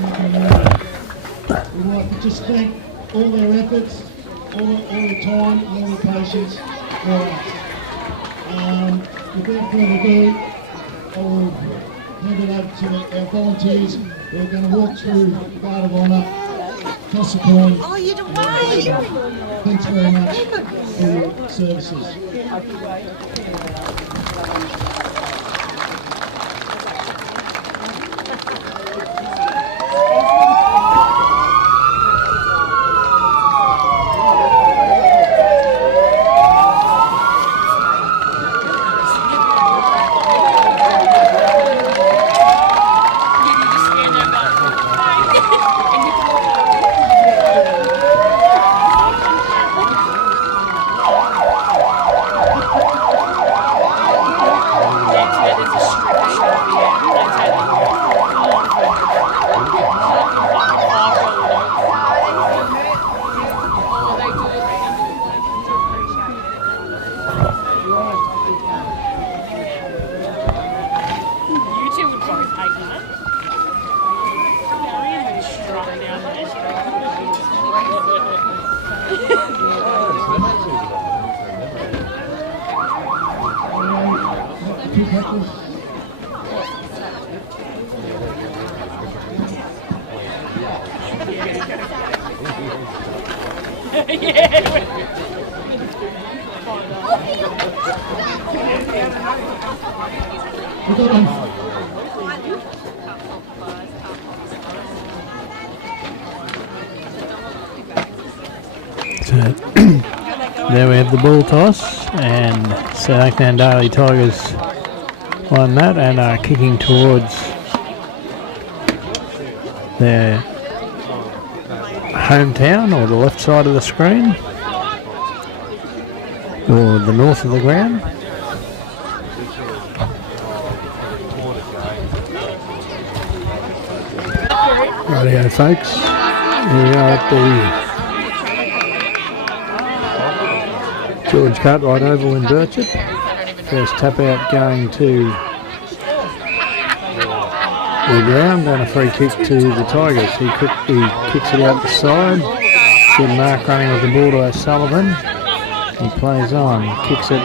We'd like to just thank all their efforts, all the time, all the patience for us. Without further ado, I'll hand it over to our volunteers who are going to walk through the guard of honour, toss a coin. Oh, you don't worry. Thanks very much for your services. There we have the ball toss, and SeaLakeNandalyTigers won that and are kicking towards their hometown, or the left side of the screen, or the north of the ground. Rightio folks, here we are at the George Cartwright Oval in Birchip. First tap out going to the ground and a free kick to the Tigers. He kicks it out the side. Good mark running with the ball to O'Sullivan. He plays on, kicks it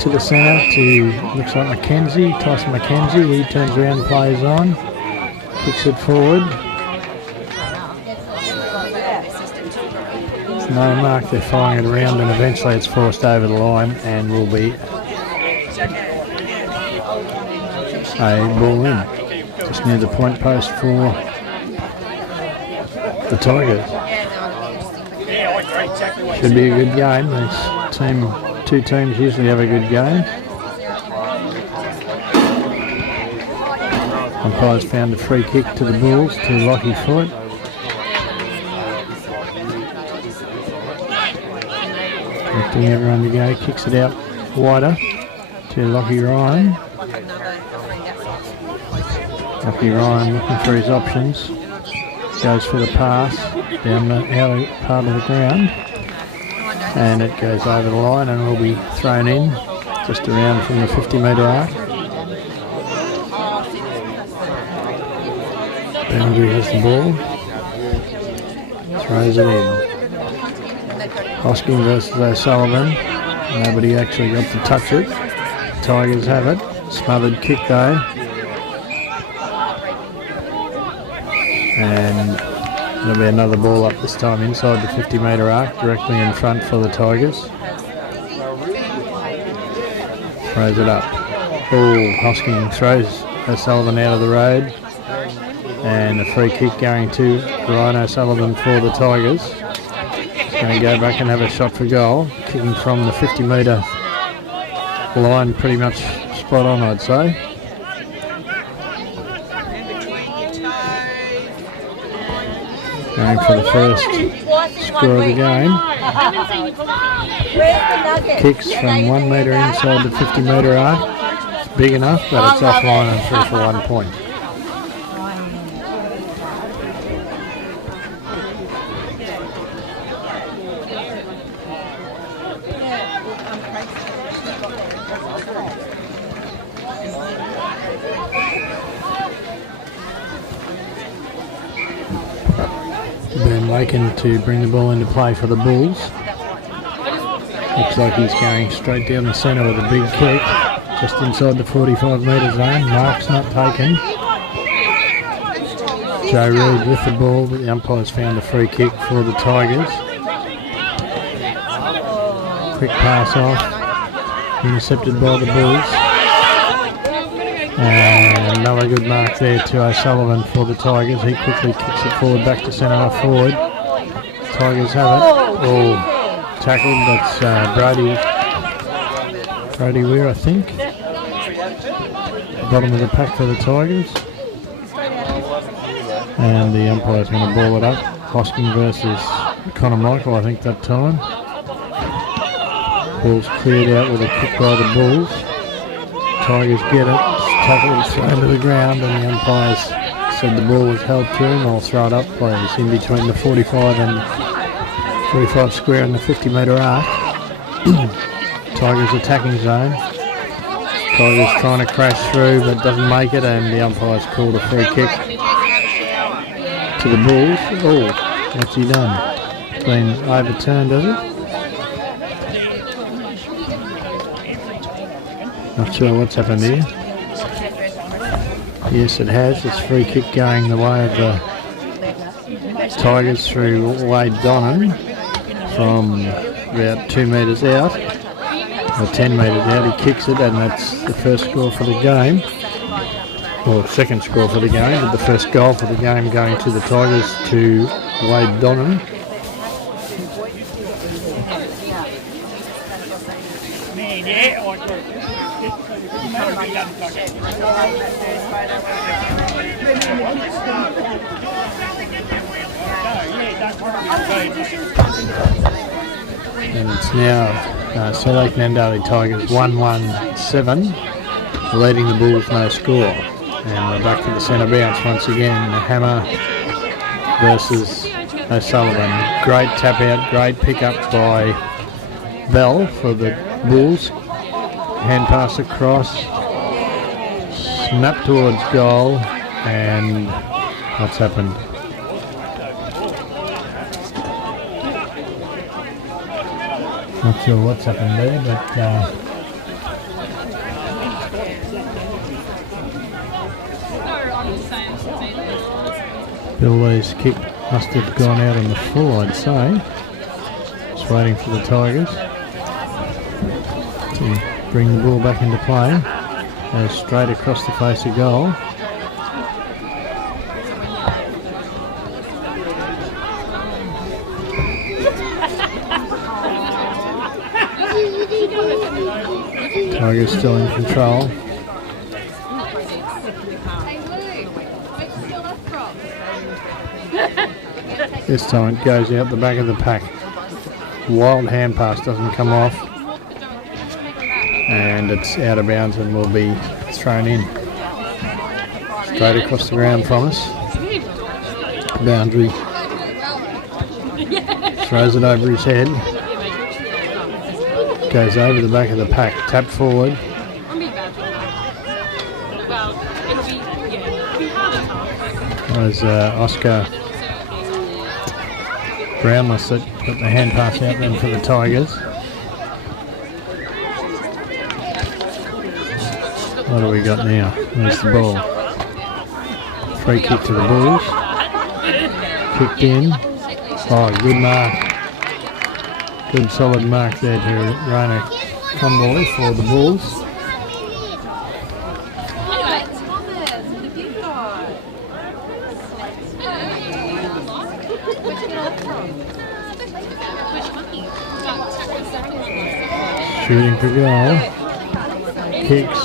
to the centre to, looks like Mackenzie, Tyson Mackenzie. He turns around, plays on, kicks it forward. No mark, they're firing it around, and eventually it's forced over the line and will be a ball in. Just near the point post for the Tigers. Should be a good game. Two teams usually have a good game. Umpires found a free kick to the Bulls to Lockie Foot. Expecting everyone to go, kicks it out wider to Lockie Ryan. Lockie Ryan looking for his options. Goes for the pass down the outer part of the ground. And it goes over the line and will be thrown in just around from the 50-metre arc. Boundary has the ball. Throws it in. Hosking versus O'Sullivan. Nobody actually got to touch it. Tigers have it. Smothered kick though. And there'll be another ball up this time inside the 50-metre arc, directly in front for the Tigers. Throws it up. Hosking throws O'Sullivan out of the road. And a free kick going to Ryan O'Sullivan for the Tigers. He's going to go back and have a shot for goal. Kicking from the 50-metre line, pretty much spot on, I'd say. Going for the first score of the game. Kicks from 1 metre inside the 50-metre arc. It's big enough, but it's offline and through for 1 point. Ben Lakin to bring the ball into play for the Bulls. Looks like he's going straight down the centre with a big kick, just inside the 45-metre zone. Mark's not taken. Joe Reed with the ball, but the umpire's found a free kick for the Tigers. Quick pass off, intercepted by the Bulls. And another good mark there to O'Sullivan for the Tigers. He quickly kicks it forward back to centre half forward. Tigers have it. Oh, tackled. That's Brody Weir, I think. Bottom of the pack for the Tigers. And the umpire's going to ball it up. Hosking versus Connor Michael, I think, that time. Ball's cleared out with a kick by the Bulls. Tigers get it. Tackled, thrown to the ground, and the umpires said the ball was held to him. I'll throw it up, please, in between the 45 and 45 square and the 50-metre arc. Tigers attacking zone. Tigers trying to crash through but doesn't make it, and the umpire's called a free kick to the Bulls. Oh, what's he done? It's been overturned, has it? Not sure what's happened here. Yes, it has. It's free kick going the way of the Tigers through Wade Donnan from about 2 metres out, or 10 metres out. He kicks it, and that's the first score for the game, or second score for the game, but the first goal for the game going to the Tigers to Wade Donnan. And it's now SeaLakeNandalyTigers 1-1-7, leading the Bulls no score. And we're back to the centre bounce once again. Hammer versus O'Sullivan. Great tap out, great pick up by Bell for the Bulls. Hand pass across, snap towards goal, and what's happened? Not sure what's happened there, but Bill Lee's kick must have gone out on the full, I'd say. Just waiting for the Tigers to bring the ball back into play. Goes straight across the face of goal. Tigers still in control. This time it goes out the back of the pack. Wild hand pass doesn't come off, and it's out of bounds and will be thrown in. Straight across the ground from us. Boundary. Throws it over his head. Goes over the back of the pack. Tap forward. There's Oscar Brownless that got the hand pass out then for the Tigers. What do we got now? There's the ball. Free kick to the Bulls. Kicked in. Oh, good mark. Good solid mark there to Rona Conroy for the Bulls. Shooting for goal. Kicks.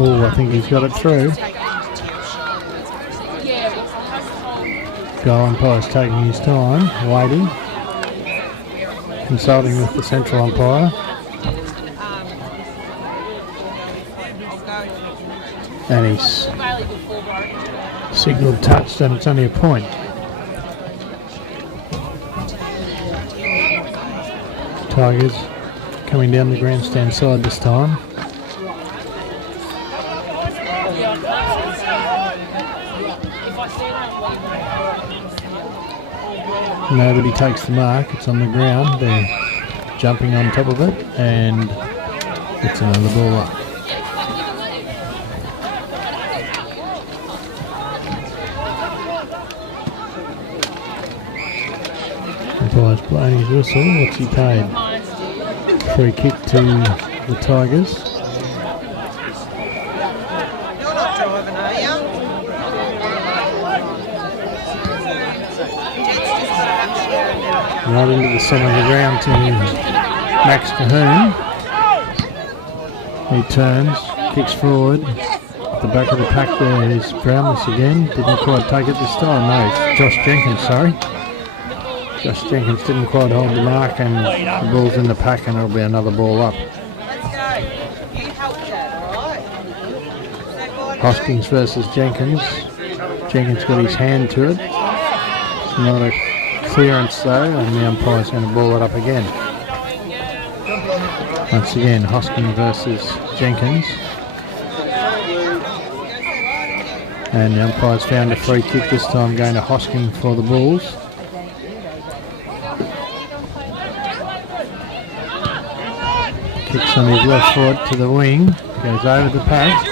Oh, I think he's got it through. Goal umpire's taking his time, waiting. Consulting with the central umpire. And he's signalled touched, and it's only a point. Tigers coming down the grandstand side this time. Nobody takes the mark. It's on the ground. They're jumping on top of it, and it's another ball up. Umpire's blowing his whistle. What's he paid? Free kick to the Tigers. Right into the centre of the ground to Max Cahoon. He turns, kicks forward. At the back of the pack there is Brownless again. Didn't quite take it this time. No, it's Josh Jenkins, sorry. Josh Jenkins didn't quite hold the mark, and the ball's in the pack, and it'll be another ball up. Hoskins versus Jenkins. Jenkins got his hand to it. It's not a clearance though, and the umpire's going to ball it up again. Once again, Hoskins versus Jenkins. And the umpire's found a free kick this time, going to Hoskins for the Bulls. Kicks on his left foot to the wing, goes over the pack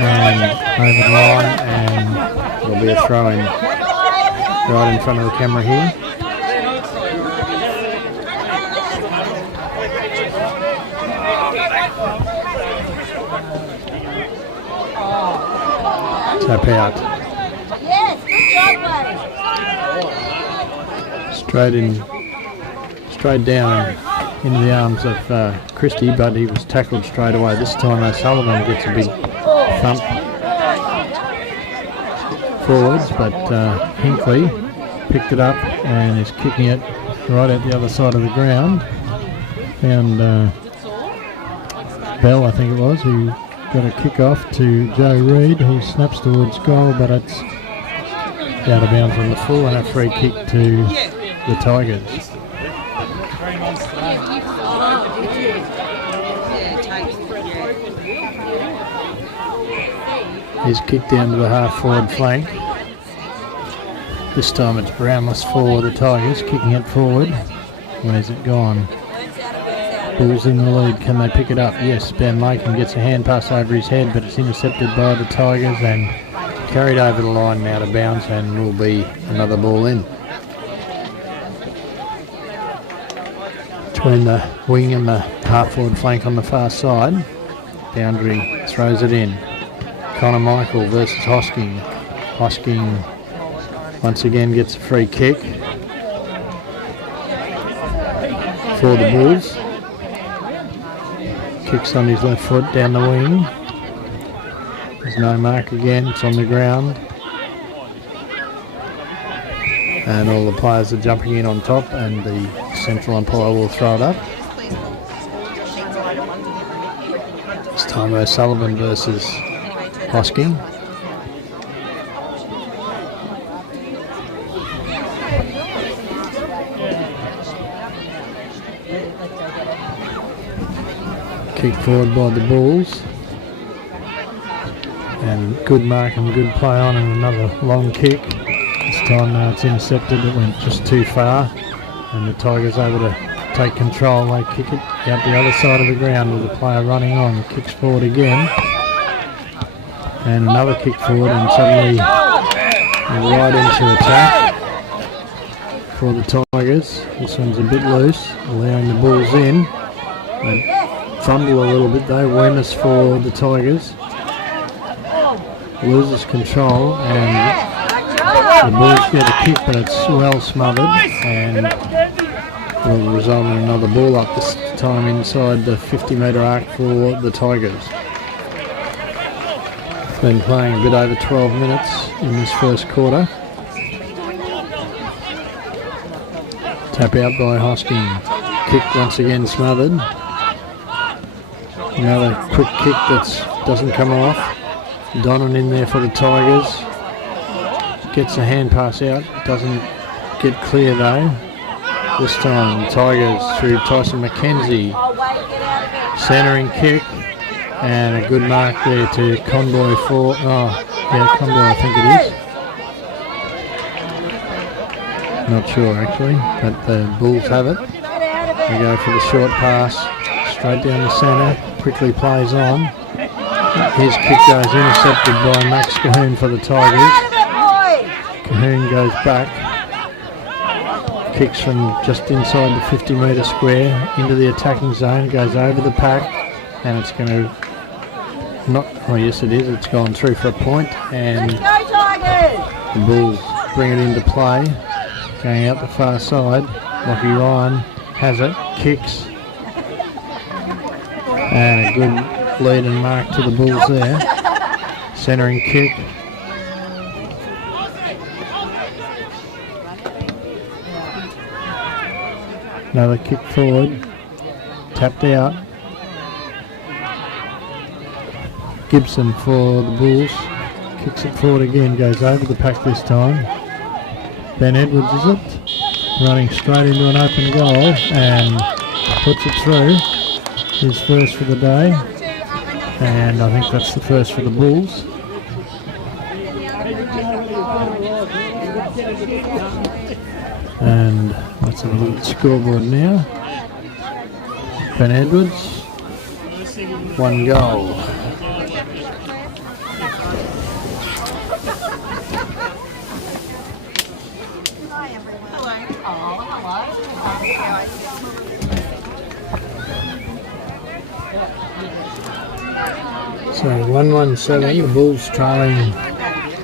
and over the line, and there'll be a throw in right in front of the camera here. Tap out. Yes, good job, buddy. Straight down into the arms of Christie, but he was tackled straight away. This time O'Sullivan gets a big thump forwards, but Hinkley picked it up and is kicking it right at the other side of the ground. Found Bell, I think it was, who got a kick off to Joe Reid, who snaps towards goal, but it's out of bounds on the full, and a free kick to the Tigers. He's kicked down to the half forward flank. This time it's Brownless for the Tigers, kicking it forward. Where's it gone? Bulls in the lead. Can they pick it up? Yes, Ben Lakin gets a hand pass over his head, but it's intercepted by the Tigers and carried over the line and out of bounds, and will be another ball in. Between the wing and the half forward flank on the far side, Boundary throws it in. Connor Michael versus Hosking. Hosking once again gets a free kick for the Bulls. Kicks on his left foot down the wing. There's no mark again, it's on the ground. And all the players are jumping in on top, and the central umpire will throw it up. This time O'Sullivan versus Hosking. Kick forward by the Bulls. And good mark and good play on, and another long kick. This time now it's intercepted, it went just too far, and the Tigers able to take control. They kick it out the other side of the ground with the player running on. Kicks forward again. And another kick forward, and suddenly right into attack for the Tigers. This one's a bit loose, allowing the Bulls in. They fumble a little bit though. Wemers for the Tigers. Loses control, and the Bulls get a kick, but it's well smothered, and will result in another ball up, this time inside the 50-metre arc for the Tigers. Been playing a bit over 12 minutes in this first quarter. Tap out by Hosking. Kick once again smothered. Another quick kick that doesn't come off. Donnan in there for the Tigers. Gets a hand pass out. Doesn't get clear though. This time the Tigers through Tyson McKenzie. Centering kick. And a good mark there to Conboy for Yeah, Condor, I think it is. Not sure actually, but the Bulls have it. They go for the short pass, straight down the centre, quickly plays on. His kick goes intercepted by Max Cahoon for the Tigers. Cahoon goes back, kicks from just inside the 50-metre square into the attacking zone, goes over the pack, and it's going to not, oh yes it is, it's gone through for a point, and the Bulls bring it into play, going out the far side. Lockie Ryan has it, kicks, and a good lead and mark to the Bulls there. Centering kick. Another kick forward, tapped out. Gibson for the Bulls, kicks it forward again, goes over the pack this time. Ben Edwards is it, running straight into an open goal and puts it through. His first for the day, and I think that's the first for the Bulls. And let's have a look at the scoreboard now. Ben Edwards, 1 goal. So 1-1-7, the Bulls trailing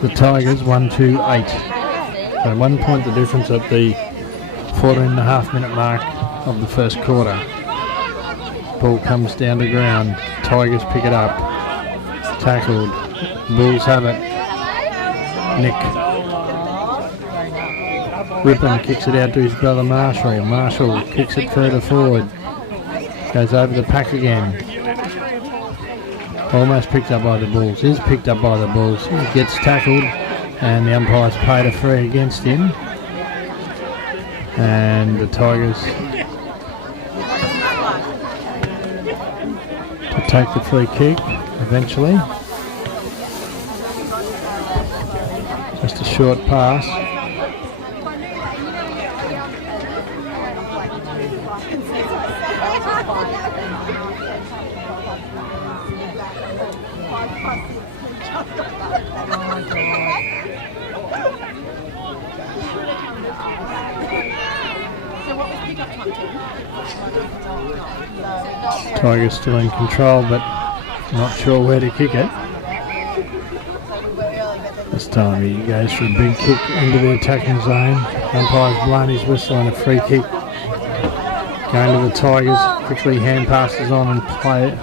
the Tigers 1-2-8. So 1 point the difference at the 14.5 minute mark of the first quarter. Ball comes down to ground. Tigers pick it up. Tackled. Bulls have it. Nick Rippon kicks it out to his brother Marshall. Marshall kicks it further forward. Goes over the pack again. Almost picked up by the Bulls. Is picked up by the Bulls. He gets tackled and the umpire's paid a free against him. And the Tigers to take the free kick eventually. Just a short pass. Tigers still in control, but not sure where to kick it. This time he goes for a big kick into the attacking zone. Umpire's blown his whistle on a free kick. Going to the Tigers, quickly hand passes on and play it.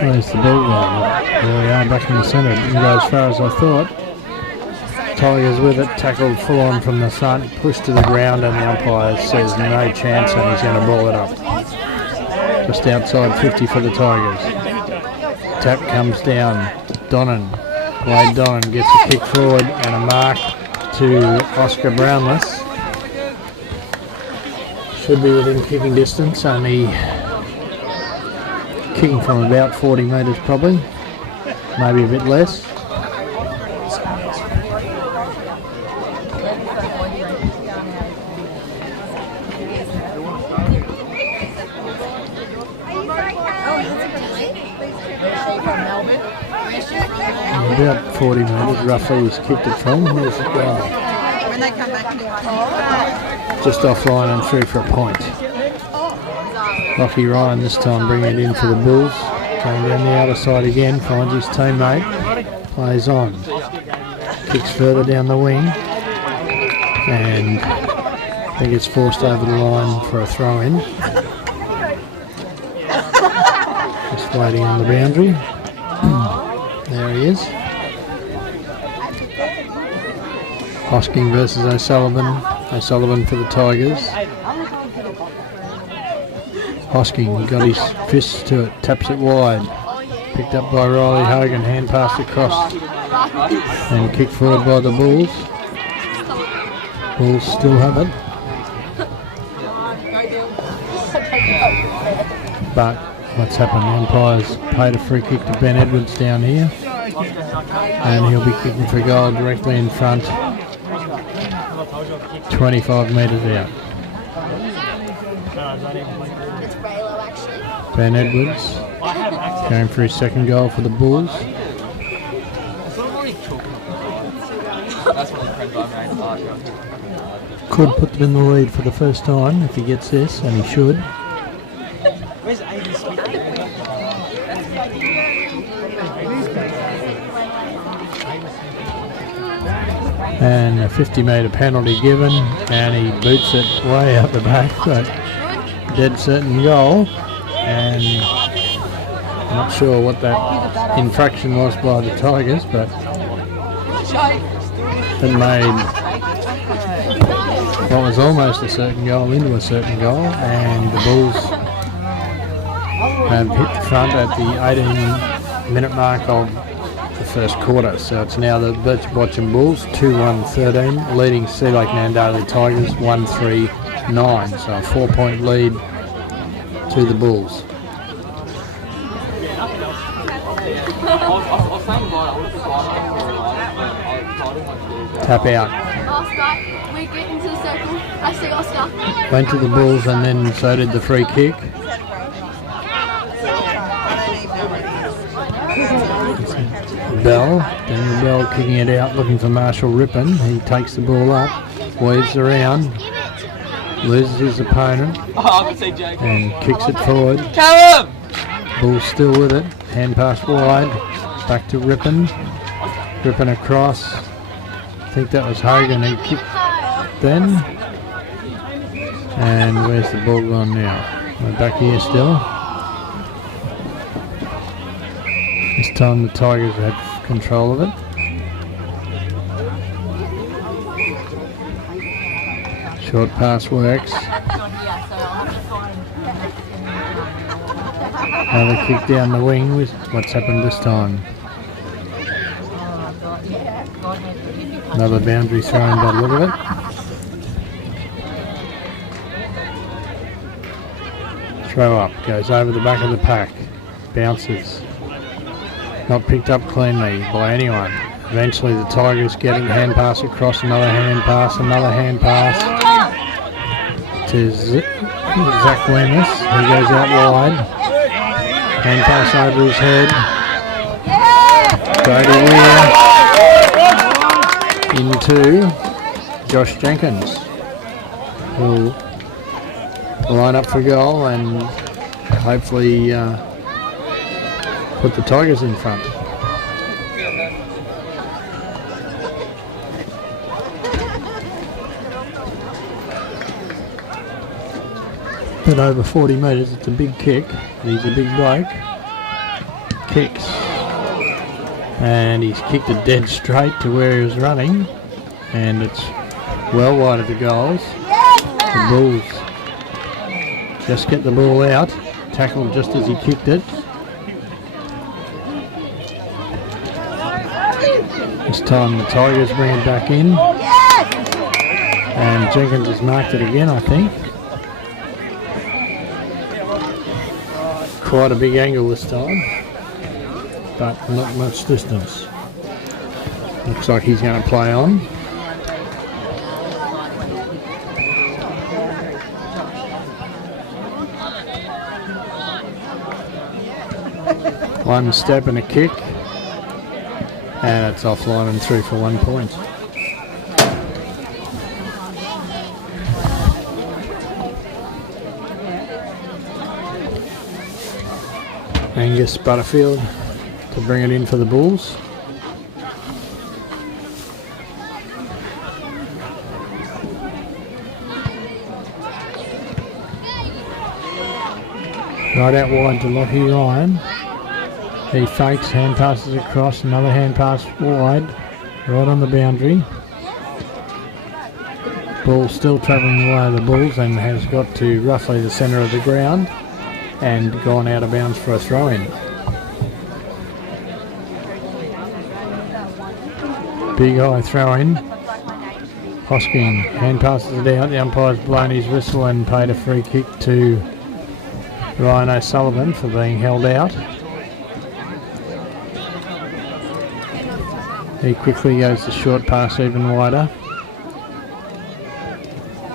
There's the ball. There we are, back in the centre. Didn't go as far as I thought. Tigers with it, tackled full on from the front, pushed to the ground, and the umpire says no chance and he's going to ball it up. Just outside 50 for the Tigers. Tap comes down. Wade Donnan gets a kick forward and a mark to Oscar Brownless. Should be within kicking distance, only kicking from about 40 metres probably, maybe a bit less. About 40 metres roughly he's kicked it from. Where's it going? Just offline and through for a point. Lockie Ryan this time bringing it in for the Bulls. Going down the outer side again, finds his teammate, plays on. Kicks further down the wing and I think it's forced over the line for a throw in. Just waiting on the boundary. There he is. Hosking versus O'Sullivan. O'Sullivan for the Tigers. Hosking got his fists to it, taps it wide. Picked up by Riley Hogan, hand passed across and kicked forward by the Bulls. Bulls still have it. But what's happened? The umpire's paid a free kick to Ben Edwards down here. and he'll be kicking for goal directly in front, 25 metres out. Ben Edwards going for his second goal for the Bulls. Could put them in the lead for the first time if he gets this, and he should. And a 50-metre penalty given, and he boots it way out the back, but dead certain goal. And I'm not sure what that infraction was by the Tigers, but it made what was almost a certain goal into a certain goal, and the Bulls have hit the front at the 18-minute mark of the first quarter. So it's now the BirchipWatchemBulls 2-1-13 leading SeaLakeNandalyTigers 1-3-9. So a 4-point lead to the Bulls. Tap out. Oscar, we get into the circle. I see Oscar. Went to the Bulls, and then so did the free kick. Daniel Bell kicking it out, looking for Marshall Rippon. He takes the ball up, weaves around, loses his opponent, and kicks it forward. Bulls still with it. Hand pass wide, back to Rippon. Rippon across. I think that was Hogan who kicked then. And where's the ball gone now? We're back here still. This time the Tigers had control of it. Short pass works. Another kick down the wing. What's happened this time? Another boundary thrown by the look of it. Throw up, goes over the back of the pack. Bounces. Not picked up cleanly by anyone. Eventually the Tigers getting hand pass across, another hand pass to Zach Wemus. He goes out wide. Hand pass over his head. Brady Weir into Josh Jenkins, who'll line up for goal and hopefully put the Tigers in front. But over 40 metres, it's a big kick. He's a big bloke. Kicks. And he's kicked it dead straight to where he was running. And it's well wide of the goals. The Bulls just get the ball out. Tackled just as he kicked it. This time the Tigers bring it back in. And Jenkins has marked it again, I think. Quite a big angle this time, but not much distance. Looks like he's going to play on. One step and a kick, and it's offline and through for 1 point. Angus Butterfield to bring it in for the Bulls. Right out wide to Lockie Ryan. He fakes, hand passes across, another hand pass wide, right on the boundary. Ball still travelling the way of the Bulls and has got to roughly the centre of the ground and gone out of bounds for a throw-in. Big high throw-in. Hosking hand passes it out. The umpire's blown his whistle and paid a free kick to Ryan O'Sullivan for being held out. He quickly goes the short pass even wider.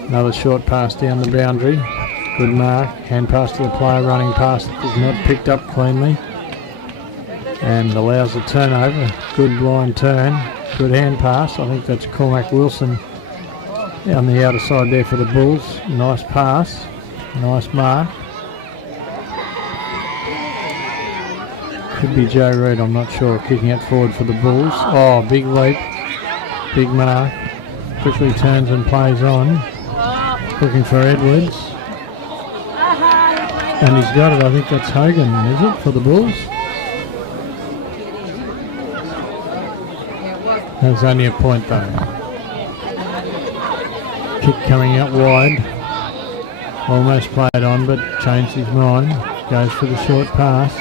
Another short pass down the boundary. Good mark. Hand pass to the player running past. It is not picked up cleanly. And allows a turnover. Good blind turn. Good hand pass. I think that's Cormac Wilson on the outer side there for the Bulls. Nice pass. Nice mark. Could be Joe Reid, I'm not sure. Kicking it forward for the Bulls. Oh, big leap. Big mark. Quickly turns and plays on. Looking for Edwards. And he's got it. I think that's Hogan, is it, for the Bulls? That's only a point though. Kick coming out wide. Almost played on, but changed his mind. Goes for the short pass.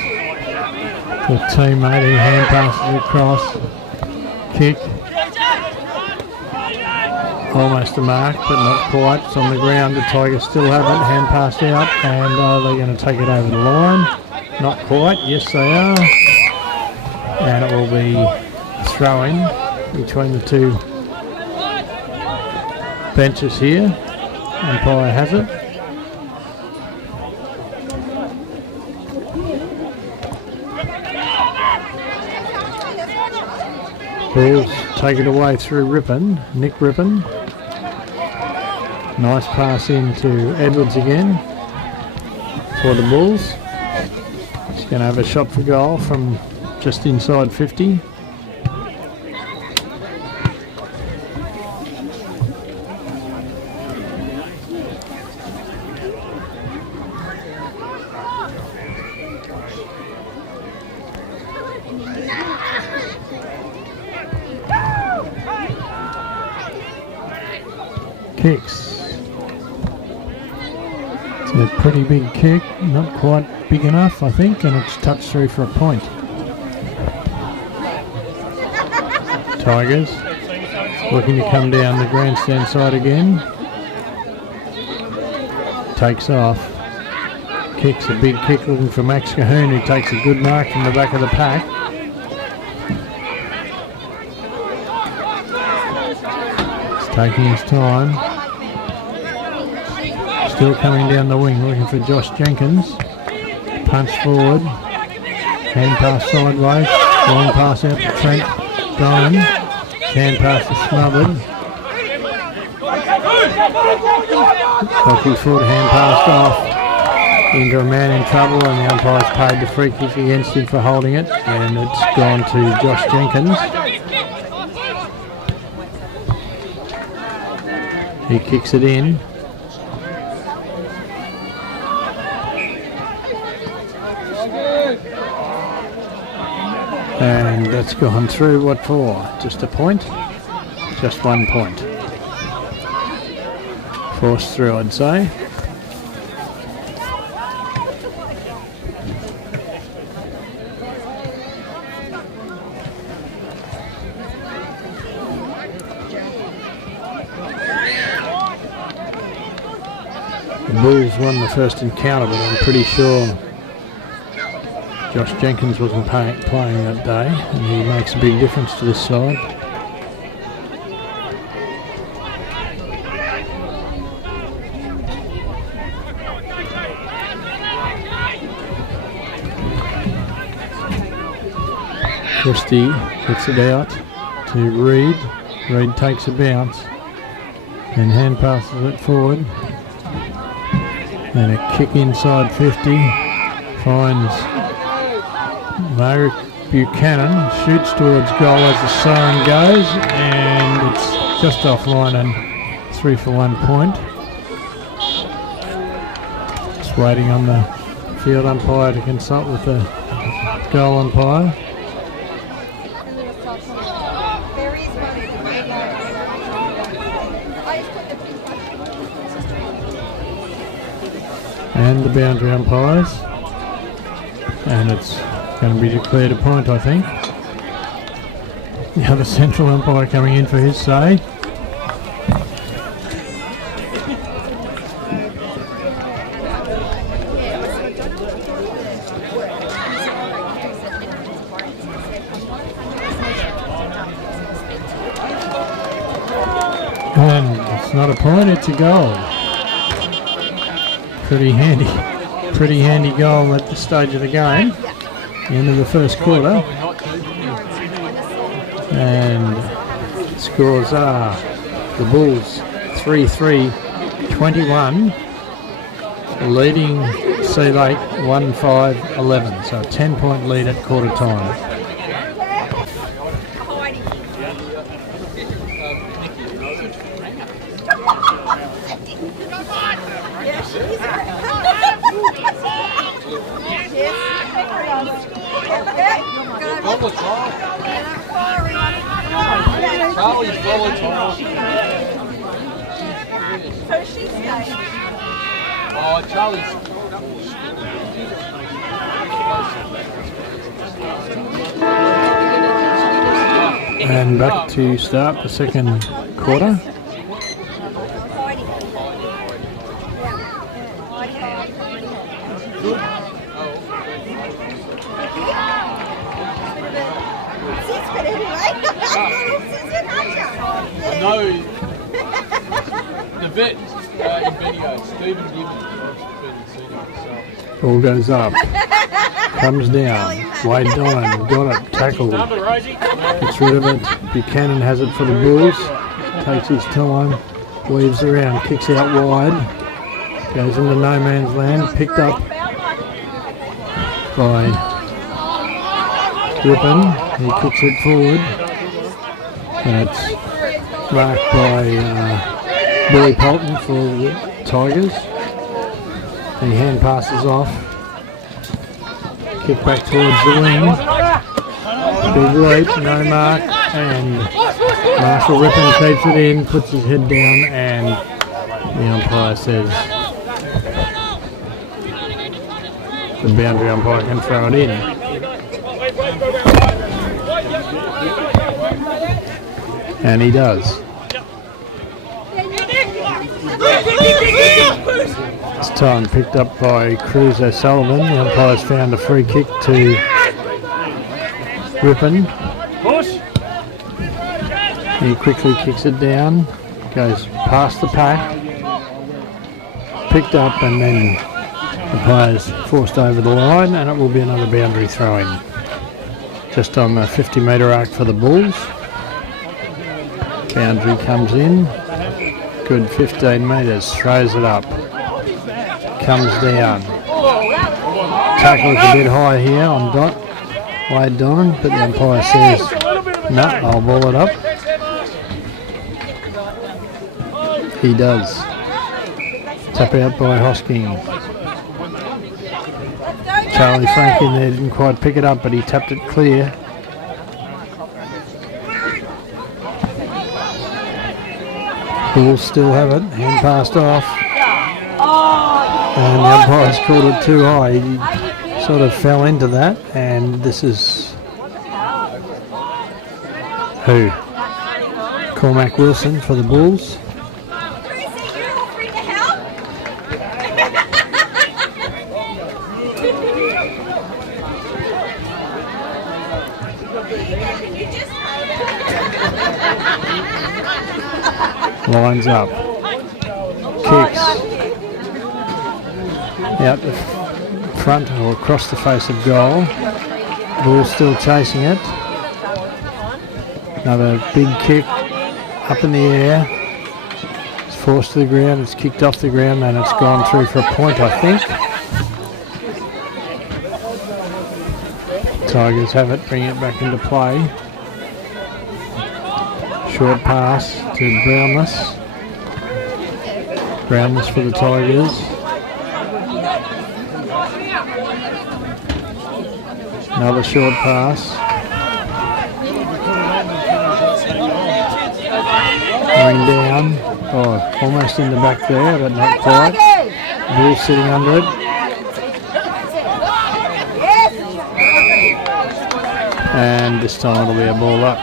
The teammate who hand passes across. Kick. Almost a mark, but not quite. It's on the ground. The Tigers still have it. Hand passed out, and they're going to take it over the line. Not quite. Yes, they are. And it will be throwing between the two benches here. Umpire has it. Bulls take it away through Rippon, Nick Rippon. Nice pass into Edwards again for the Bulls. He's going to have a shot for goal from just inside 50. Kicks. It's a pretty big kick, not quite big enough I think, and it's touched through for a point. Tigers looking to come down the grandstand side again. Takes off. Kicks a big kick looking for Max Cahoon, who takes a good mark from the back of the pack. He's taking his time. Still coming down the wing, looking for Josh Jenkins. Punch forward. Hand pass sideways. Long pass out to Trent Diamond. Hand pass is smothered. Hockey foot, hand passed off into a man in trouble, and the umpire's paid the free kick against him for holding it, and it's gone to Josh Jenkins. He kicks it in. And that's gone through. What for? Just a point? Just 1 point. Forced through, I'd say. The Bulls won the first encounter, but I'm pretty sure Josh Jenkins wasn't playing that day, and he makes a big difference to this side. Christie gets it out to Reid. Reid takes a bounce and hand passes it forward. And a kick inside 50. Finds Margaret Buchanan, shoots towards goal as the siren goes, and it's just offline and 3 for 1 point. Just waiting on the field umpire to consult with the goal umpire. And the boundary umpires, and it's going to be declared a point, I think. The other central umpire coming in for his say. And it's not a point, it's a goal. Pretty handy goal at this stage of the game. End of the first quarter. And scores are the Bulls 3-3-21, leading Sea Lake 1-5-11. So a 10-point lead at quarter time. Charlie's volatile. So she's going. Oh, Charlie's. And back to start the second quarter. No, the vet in video, Stephen Gibbons. Ball goes up, comes down. Wade Donnan got it, tackled, gets rid of it. Buchanan has it for the Bulls, takes his time, weaves around, kicks out wide, goes into no man's land, picked up by Rippon. He kicks it forward, and it's marked by Billy Polton for the Tigers. He hand passes off. Kick back towards the wing. Big leap, no mark, and Marshall Rippon keeps it in, puts his head down, and the umpire says the boundary umpire can throw it in. And he does. This time picked up by Cruz O'Sullivan. The umpire's found a free kick to Rippon. He quickly kicks it down, goes past the pack, picked up, and then the player's forced over the line, and it will be another boundary throw-in. Just on the 50-metre arc for the Bulls. Boundary comes in, good 15 metres, throws it up, comes down. Tackle's a bit high here on Wade Donnan, but the umpire says, no, I'll ball it up. He does. Tap out by Hosking. Charlie Frank in there didn't quite pick it up, but he tapped it clear. Bulls still have it, hand passed off. And the umpire's called it too high. He sort of fell into that, and this is who? Cormac Wilson for the Bulls. Lines up, kicks out the front or across the face of goal. Bulls still chasing it. Another big kick up in the air. It's forced to the ground, it's kicked off the ground, and it's gone through for a point, I think. Tigers have it, bring it back into play. Short pass to Brownless. Brownless for the Tigers. Another short pass. Going down. Oh, almost in the back there, but not quite. Ball sitting under it. And this time it'll be a ball up.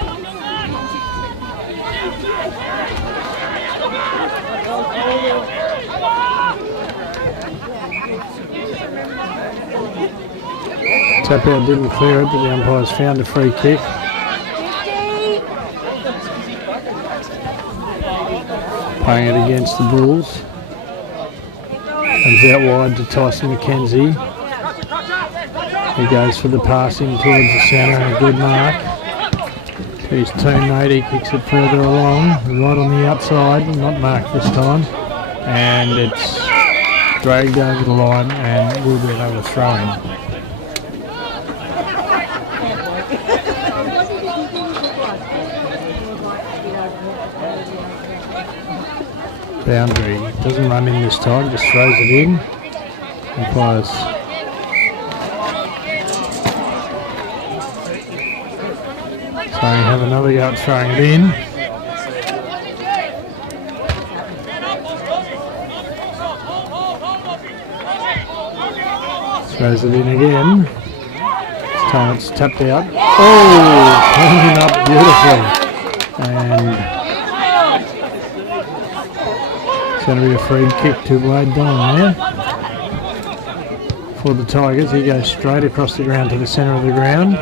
Tap out didn't clear it, but the umpire's found a free kick. Playing it against the Bulls. Comes out wide to Tyson McKenzie. He goes for the passing towards the centre, a good mark. To his teammate, he kicks it further along, right on the outside, not marked this time. And it's dragged over the line and will be another throw-in. Boundary, doesn't run in this time, just throws it in. Umpires so we have another go at throwing it in. Throws it in again. This time it's tapped out. Oh, cleaning up beautifully. And it's going to be a free kick to Wade Don there. For the Tigers, he goes straight across the ground to the centre of the ground.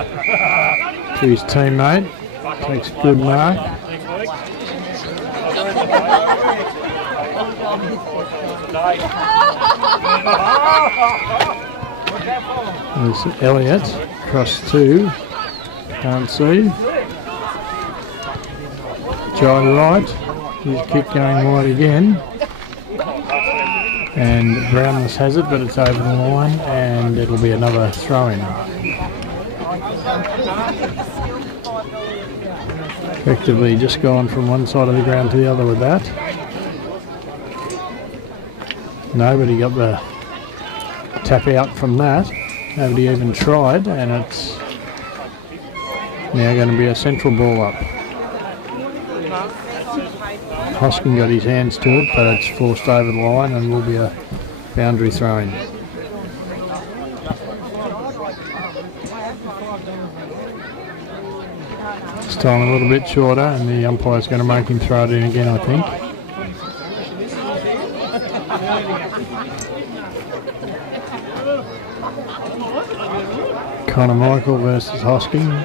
To his teammate. Takes a good mark. There's Elliott, across two, can't see. Jai right, his kick going wide again. And Brownless has it, but it's over the line and it'll be another throw-in. Effectively just gone from one side of the ground to the other with that. Nobody got the tap out from that. Nobody even tried, and it's now going to be a central ball up. Hoskin got his hands to it, but it's forced over the line and will be a boundary throw-in. This time a little bit shorter, and the umpire's going to make him throw it in again, I think. Connor Michael versus Hoskin.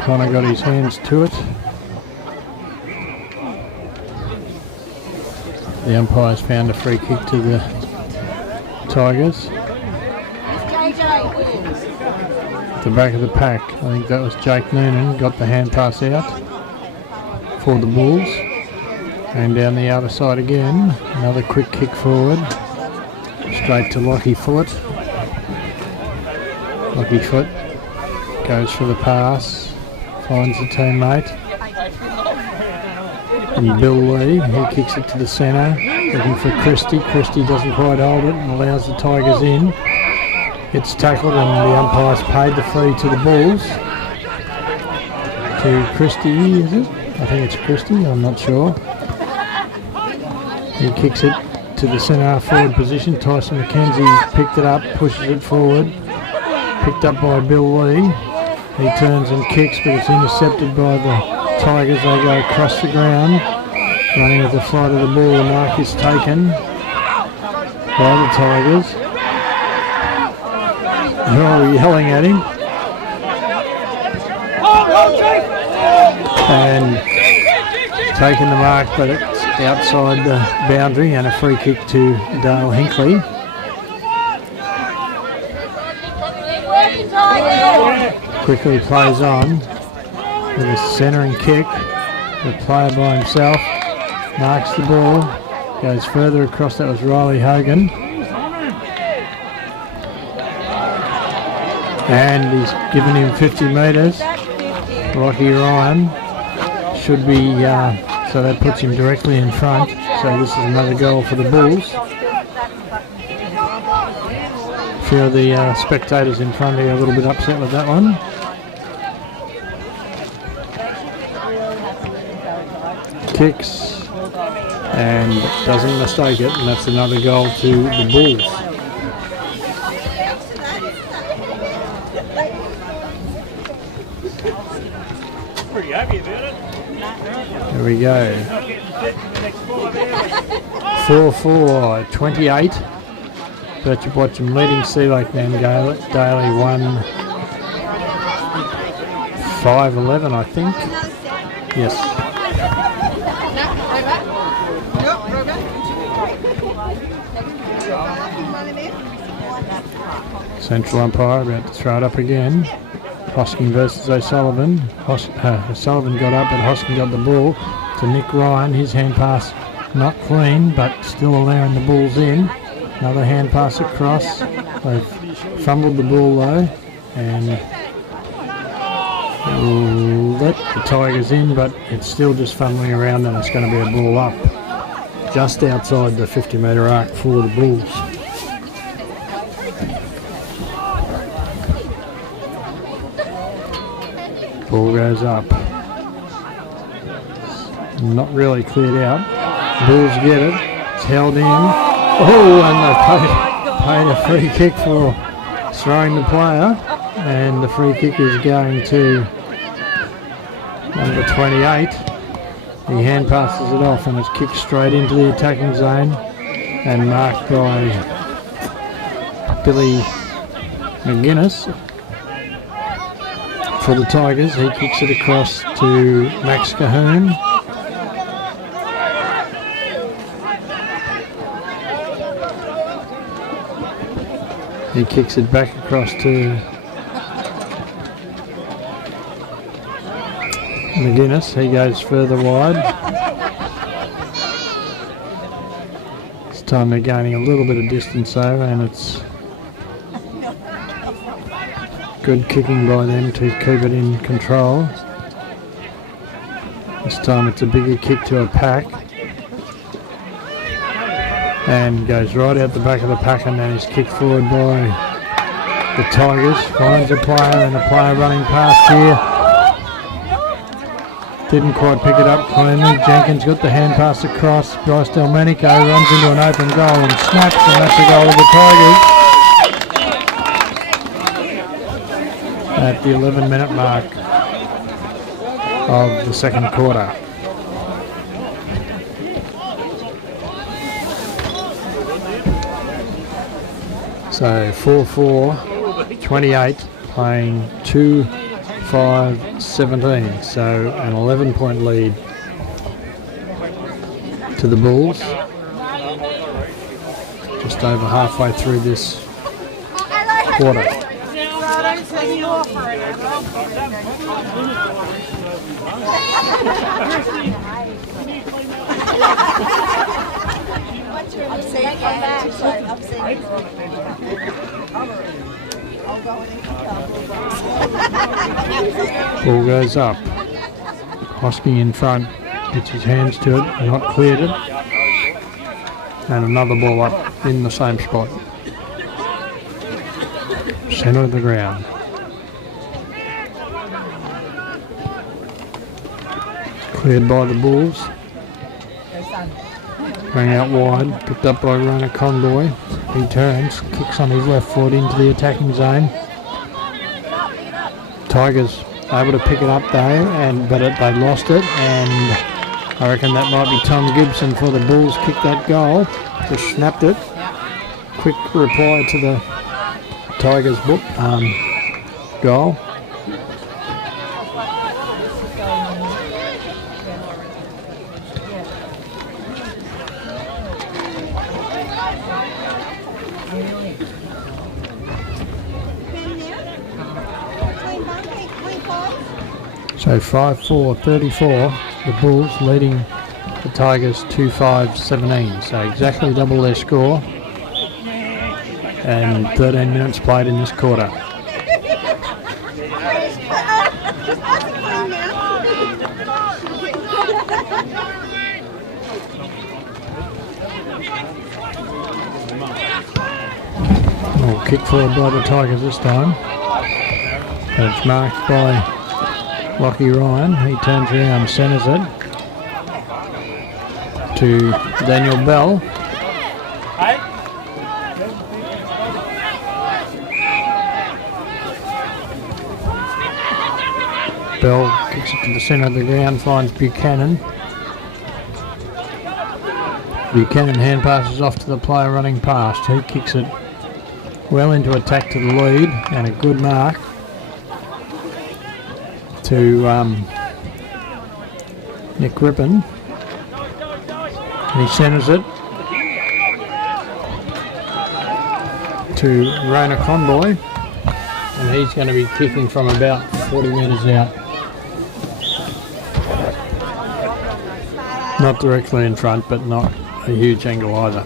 Connor got his hands to it. The umpire's found a free kick to the Tigers. The back of the pack, I think that was Jake Noonan, got the hand pass out for the Bulls. And down the other side again, another quick kick forward, straight to Lockie Foot. Lockie Foot goes for the pass, finds the teammate. And Bill Lee, he kicks it to the centre, looking for Christie. Christie doesn't quite hold it and allows the Tigers in. It's tackled and the umpire's paid the free to the Bulls. To Christie, is it? I think it's Christie, I'm not sure. He kicks it to the centre forward position. Tyson McKenzie picked it up, pushes it forward. Picked up by Bill Lee. He turns and kicks, but it's intercepted by the Tigers. They go across the ground. Running at the flight of the ball, the mark is taken by the Tigers. They're all yelling at him. And taking the mark, but it's outside the boundary, and a free kick to Dale Hinkley. Quickly plays on with a centering kick. The player by himself marks the ball, goes further across. That was Riley Hogan. And he's given him 50 metres. Rocky Ryan should be, so that puts him directly in front. So this is another goal for the Bulls. A few of the spectators in front here are a little bit upset with that one. Kicks and doesn't mistake it, and that's another goal to the Bulls. There we go. 4-4-28. BirchipWatchem leading SeaLakeNandalyTigers 1-5-11, I think. Yes. Central umpire about to throw it up again. Hosking versus O'Sullivan. O'Sullivan got up, but Hosking got the ball to Nick Ryan. His hand pass not clean, but still allowing the balls in. Another hand pass across. They've fumbled the ball though, and let the Tigers in, but it's still just fumbling around, and it's going to be a ball up just outside the 50-metre arc for the Bulls. Ball goes up. Not really cleared out. Bulls get it. It's held in. Oh, and they paid a free kick for throwing the player. And the free kick is going to number 28. He hand passes it off and it's kicked straight into the attacking zone and marked by Billy McGuinness. For the Tigers, he kicks it across to Max Cahoon. He kicks it back across to McGuinness. He goes further wide. This time they're gaining a little bit of distance though, and it's good kicking by them to keep it in control. This time it's a bigger kick to a pack. And goes right out the back of the pack, and then is kicked forward by the Tigers. Finds a player, and a player running past here. Didn't quite pick it up cleanly. Jenkins got the hand pass across. Bryce Delmenico runs into an open goal and snaps, and that's a goal of the Tigers at the 11-minute mark of the second quarter. So 4-4, 28, playing 2-5-17. So an 11-point lead to the Bulls. Just over halfway through this quarter. Ball goes up. Hosking in front, gets his hands to it, not cleared it. And another ball up in the same spot. Centre of the ground. Cleared by the Bulls. Rang out wide, picked up by Rona Conboy. He turns, kicks on his left foot into the attacking zone. Tigers able to pick it up though, but they lost it, and I reckon that might be Tom Gibson for the Bulls. Kicked that goal, just snapped it. Quick reply to the Tigers goal. So 5-4-34, the Bulls leading the Tigers 2-5-17. So exactly double their score. And 13 minutes played in this quarter. Oh, kick forward by the Tigers this time. And it's marked by Lockie Ryan. He turns around, centres it to Daniel Bell. Bell kicks it to the centre of the ground, finds Buchanan. Buchanan hand passes off to the player running past. He kicks it well into attack to the lead, and a good mark to Nick Rippon. He centres it to Rona Conboy, and he's going to be kicking from about 40 metres out. Not directly in front, but not a huge angle either.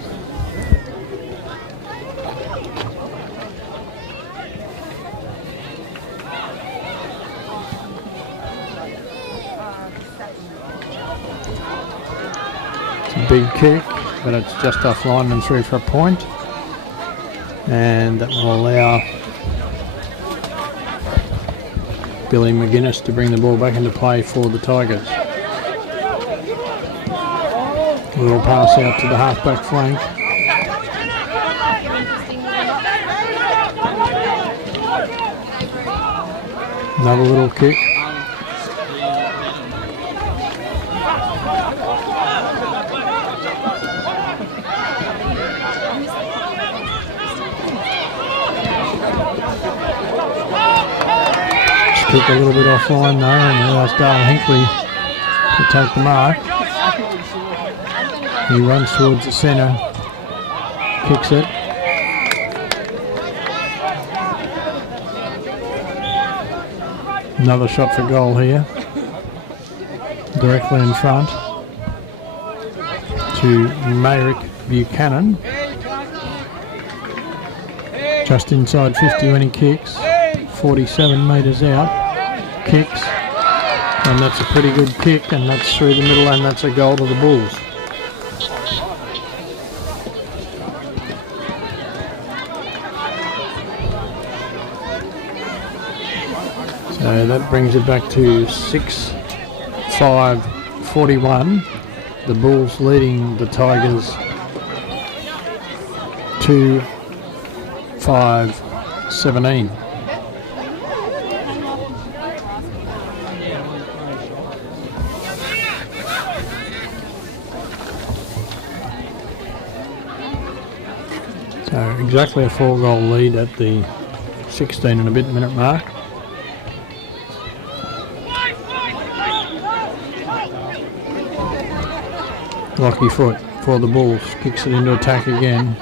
Big kick, but it's just off lineman through for a point, and that will allow Billy McGuinness to bring the ball back into play for the Tigers. A little pass out to the halfback flank. Another little kick. Kick a little bit offline though, and allows Dale Hinkley to take the mark. He runs towards the centre, kicks it. Another shot for goal here, directly in front to Mayrick Buchanan. Just inside 50 when he kicks. 47 metres out, kicks, and that's a pretty good kick, and that's through the middle, and that's a goal to the Bulls. So that brings it back to 6-5-41. The Bulls leading the Tigers 2-5-17. So exactly a 4-goal lead at the 16 and a bit minute mark. Lucky foot for the Bulls, kicks it into attack again.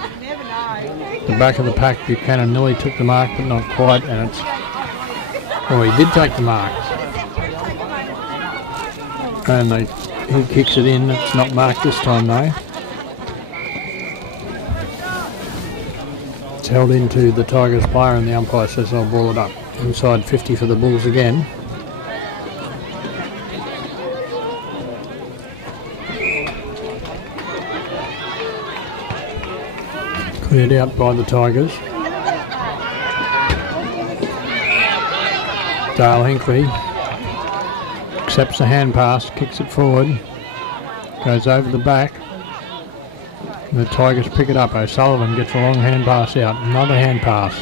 The back of the pack, Buchanan nearly took the mark, but not quite, and it's... Oh, he did take the mark. And he kicks it in, it's not marked this time though. It's held into the Tigers player, and the umpire says they'll ball it up. Inside 50 for the Bulls again. Cleared out by the Tigers. Dale Hinkley accepts the hand pass, kicks it forward, goes over the back. The Tigers pick it up. O'Sullivan gets a long hand pass out. Another hand pass.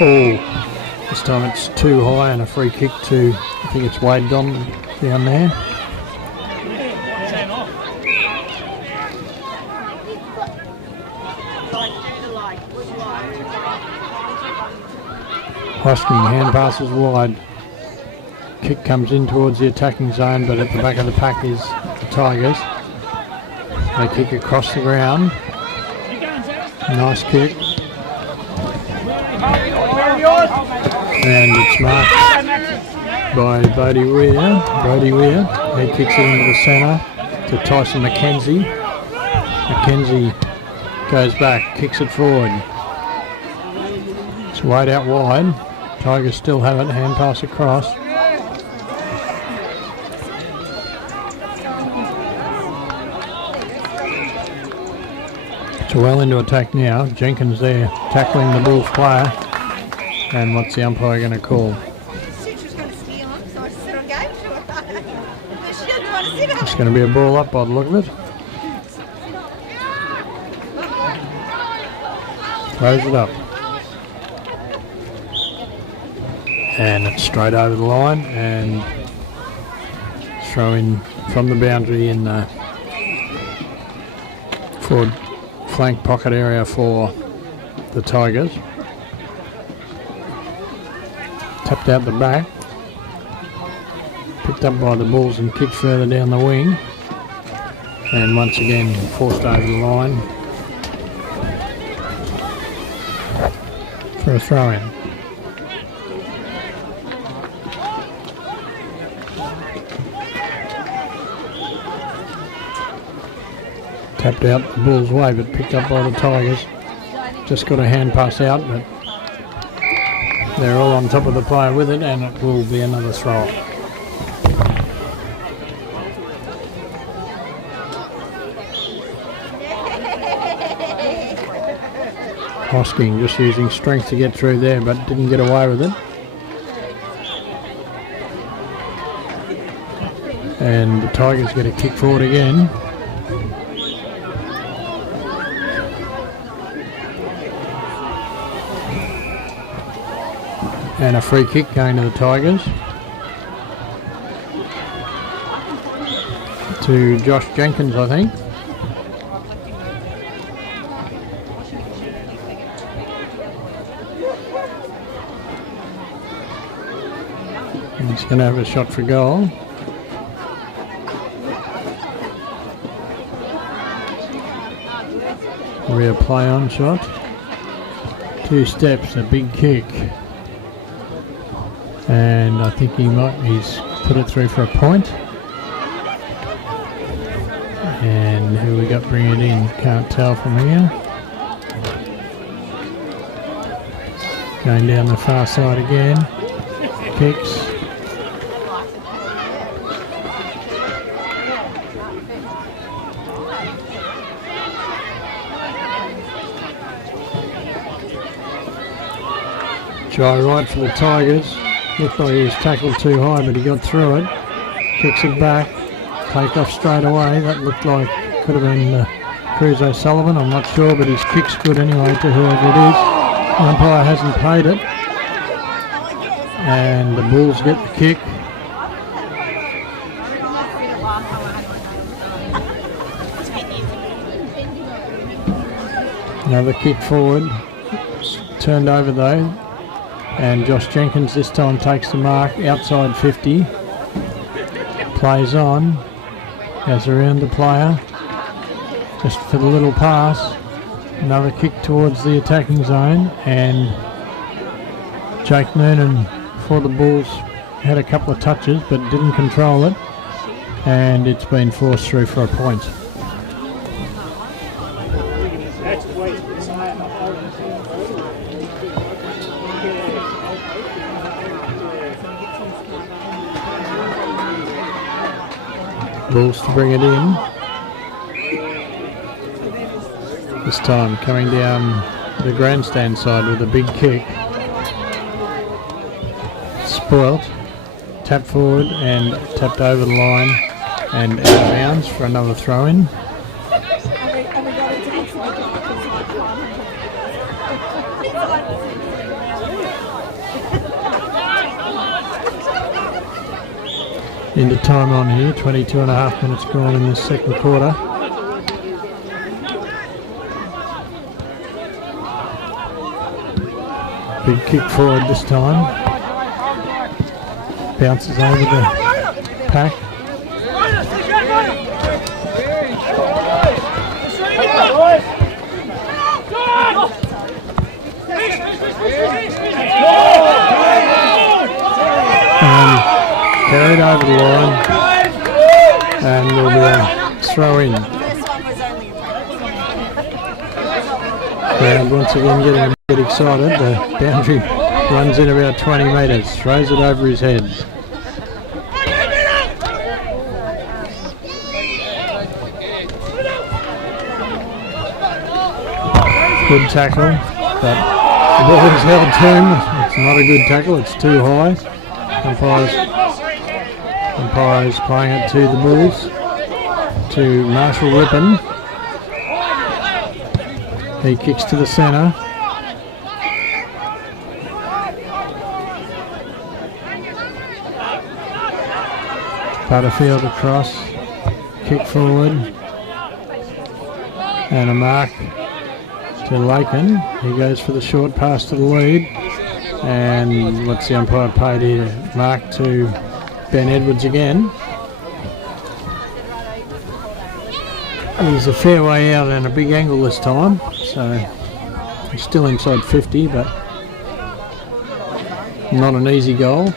Oh, this time it's too high, and a free kick to, I think it's Wade Don down there. Hosking hand passes wide. Kick comes in towards the attacking zone, but at the back of the pack is the Tigers. They kick across the ground. Nice kick. And it's marked by Brody Weir. He kicks it into the centre to Tyson McKenzie. McKenzie goes back, kicks it forward. It's Wade out wide. Tigers still have it, hand pass across. So well into attack now. Jenkins there tackling the Bulls player. And what's the umpire going to call? It's going to be a ball up by the look of it. Throws it up. And it's straight over the line, and throw in from the boundary in the forward flank pocket area for the Tigers. Tapped out the back, picked picked up by the Bulls and kicked further down the wing. And once again forced over the line for a throw-in. Tapped out the Bulls' way, but picked up by the Tigers. Just got a hand pass out, but they're all on top of the player with it, and it will be another throw. Hosking just using strength to get through there, but didn't get away with it. And the Tigers get a kick forward again. And a free kick going to the Tigers. To Josh Jenkins, I think. And he's going to have a shot for goal. Rear play on shot. 2 steps, a big kick. And I think he's put it through for a point. And who we got bringing it in, can't tell from here. Going down the far side again. Kicks. Try right for the Tigers. Looked like he was tackled too high, but he got through it. Kicks it back. Take off straight away. That looked like could have been Cruz O'Sullivan. I'm not sure, but his kick's good anyway to whoever it is. The umpire hasn't paid it. And the Bulls get the kick. Another kick forward. Turned over though. And Josh Jenkins this time takes the mark outside 50. Plays on. Goes around the player. Just for the little pass. Another kick towards the attacking zone. And Jake Noonan for the Bulls had a couple of touches but didn't control it. And it's been forced through for a point. Bulls to bring it in. This time coming down the grandstand side with a big kick. Spoilt. Tap forward and tapped over the line and out of bounds for another throw in. Into time on here, 22.5 minutes gone in this second quarter. Big kick forward this time. Bounces over the pack. Carried over the line, and there'll be a throw in. And once again getting a bit excited, the boundary runs in about 20 metres, throws it over his head. Good tackle, but the ball is held to him. It's not a good tackle, it's too high. Umpires playing it to the Bulls, to Marshall Rippon. He kicks to the centre. Butterfield across, kick forward, and a mark to Laken. He goes for the short pass to the lead. And what's the umpire paid here? Mark to Ben Edwards again. He's a fair way out and a big angle this time, so he's still inside 50, but not an easy goal.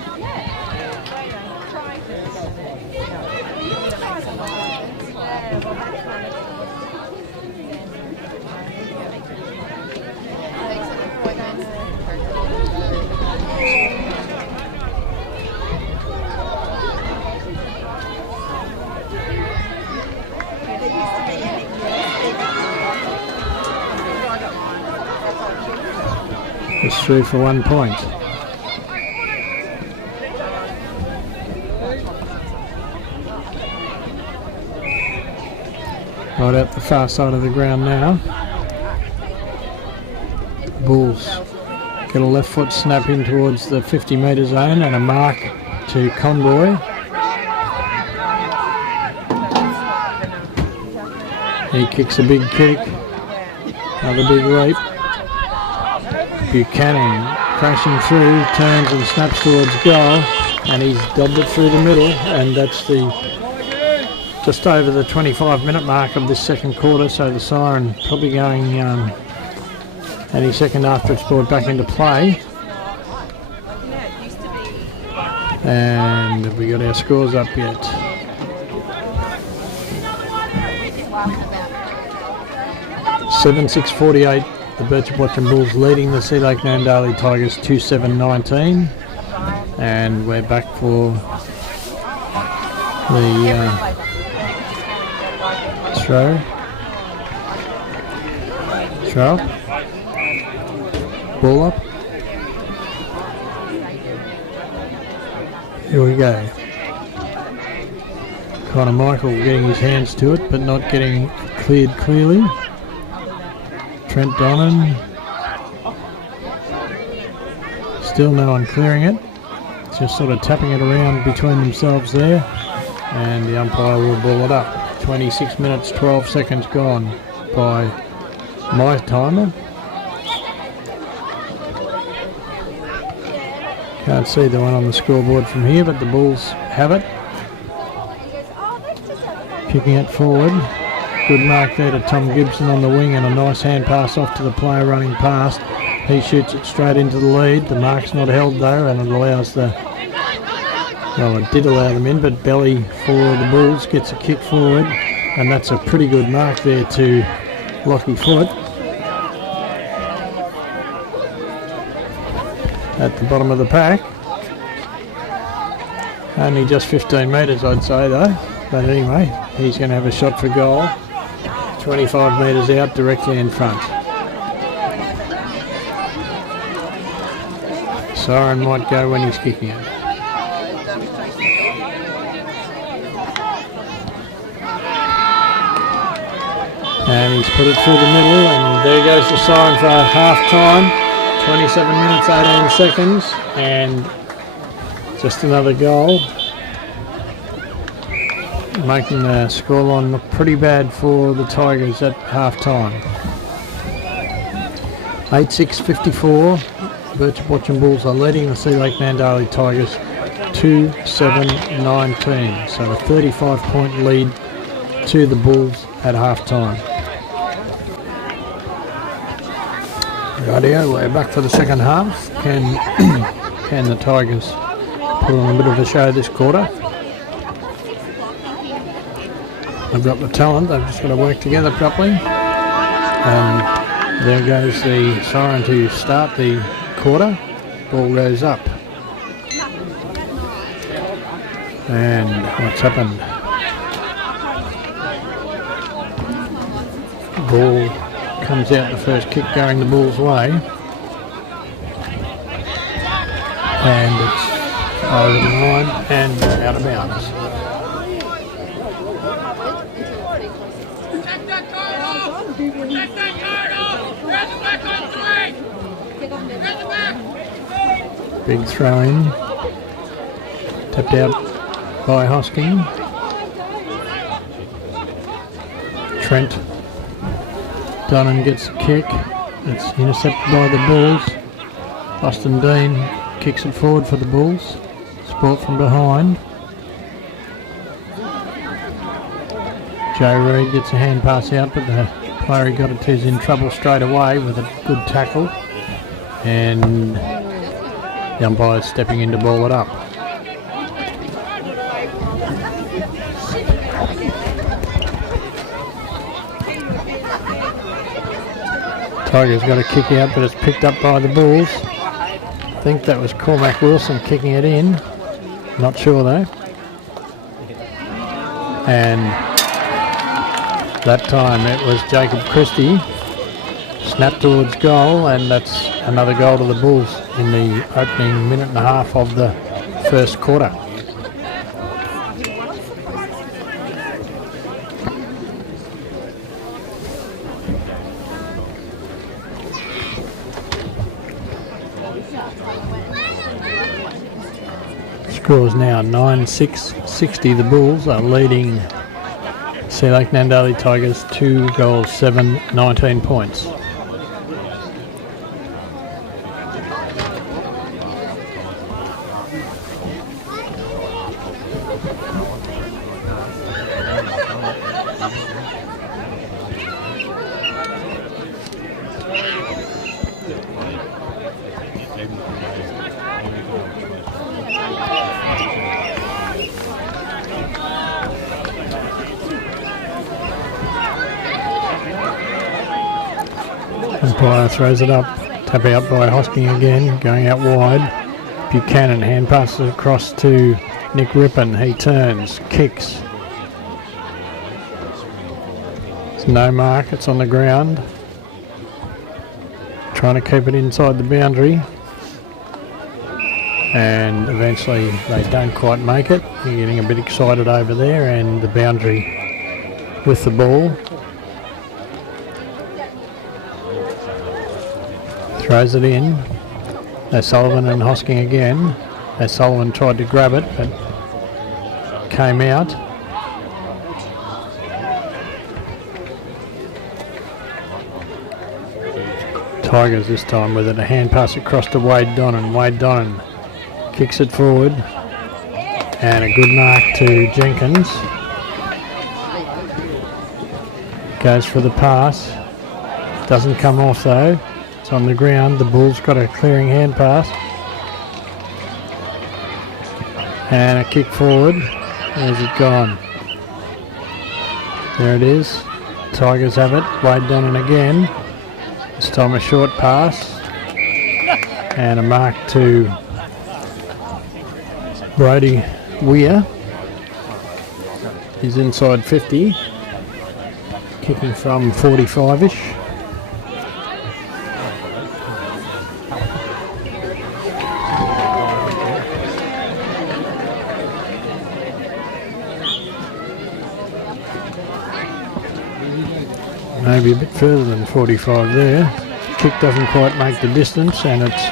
It's through for 1 point. Right out the far side of the ground now. Bulls get a left foot snap in towards the 50 metre zone and a mark to Conroy. He kicks a big kick, another big leap. Buchanan crashing through, turns and snaps towards goal, and he's dobbed it through the middle, and that's the just over the 25-minute mark of this second quarter, so the siren probably going any second after it's brought back into play. And have we got our scores up yet? 7-6-48. The BirchipWatchemBulls leading the SeaLakeNandalyTigers 2-7-19, and we're back for the throw up, ball up. Here we go. Connor Michael getting his hands to it, but not getting cleared clearly. Trent Donnan, still no one clearing it, just sort of tapping it around between themselves there, and the umpire will ball it up. 26 minutes 12 seconds gone by my timer. Can't see the one on the scoreboard from here, but the Bulls have it. Kicking it forward. Good mark there to Tom Gibson on the wing, and a nice hand pass off to the player running past. He shoots it straight into the lead. The mark's not held though, and it allows the... well, it did allow them in, but Belly for the Bulls gets a kick forward, and that's a pretty good mark there to Lockie Foot. At the bottom of the pack. Only just 15 metres I'd say though, but anyway, he's going to have a shot for goal. 25 metres out, directly in front. Siren might go when he's kicking it. And he's put it through the middle, and there goes the siren for half time. 27 minutes 18 seconds, and just another goal, making the scoreline look pretty bad for the Tigers at half time. 8-6-54. BirchipWatchemBulls are leading the SeaLakeNandalyTigers 2-7-19, so a 35-point lead to the Bulls at half time. Rightio, we're back for the second half. Can the Tigers put on a bit of a show this quarter? They've got the talent, they've just got to work together properly. And there goes the siren to start the quarter. Ball goes up. And what's happened? Ball comes out, the first kick going the Bulls' way, and it's over the line and out of bounds. Big throw in, tapped out by Hosking. Trent Dunham gets a kick. It's intercepted by the Bulls. Austin Dean kicks it forward for the Bulls. Sport from behind. Joe Reid gets a hand pass out, but the player he got it to is in trouble straight away with a good tackle. And the umpire's stepping in to ball it up. Tigers got a kick out, but it's picked up by the Bulls. I think that was Cormac Wilson kicking it in. Not sure though. And that time it was Jacob Christie. Snap towards goal, and that's another goal to the Bulls in the opening minute and a half of the first quarter. Score is now 9-6-60. The Bulls are leading SeaLakeNandalyTigers 2 goals, 7, 19 points. Umpire throws it up, tap out by Hosking again, going out wide. Buchanan hand passes across to Nick Rippon. He turns, kicks. It's no mark, it's on the ground. Trying to keep it inside the boundary. And eventually they don't quite make it. You're getting a bit excited over there, and the boundary with the ball. Throws it in. O'Sullivan and Hosking again. O'Sullivan tried to grab it, but came out. Tigers this time with it. A hand pass across to Wade Donnan. Wade Donnan kicks it forward. And a good mark to Jenkins. Goes for the pass. Doesn't come off though. It's on the ground. The Bulls got a clearing hand pass. And a kick forward. Where's it gone? There it is. Tigers have it. Wade Donnan again. This time a short pass. And a mark to Brody Weir. He's inside 50. Kicking from 45-ish. Maybe a bit further than 45 there. Kick doesn't quite make the distance, and it's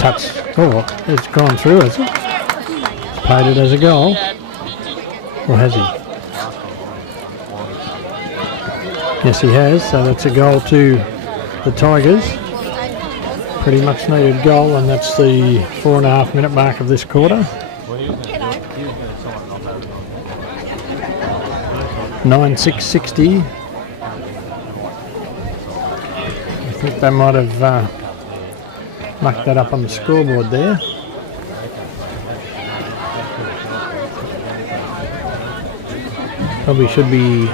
touched. Oh, it's gone through, has it? It's paid it as a goal. Or has he? Yes, he has. So that's a goal to the Tigers. Pretty much needed goal, and that's the 4.5 minute mark of this quarter. 9-6-60. I think they might have mucked that up on the scoreboard there. Probably should be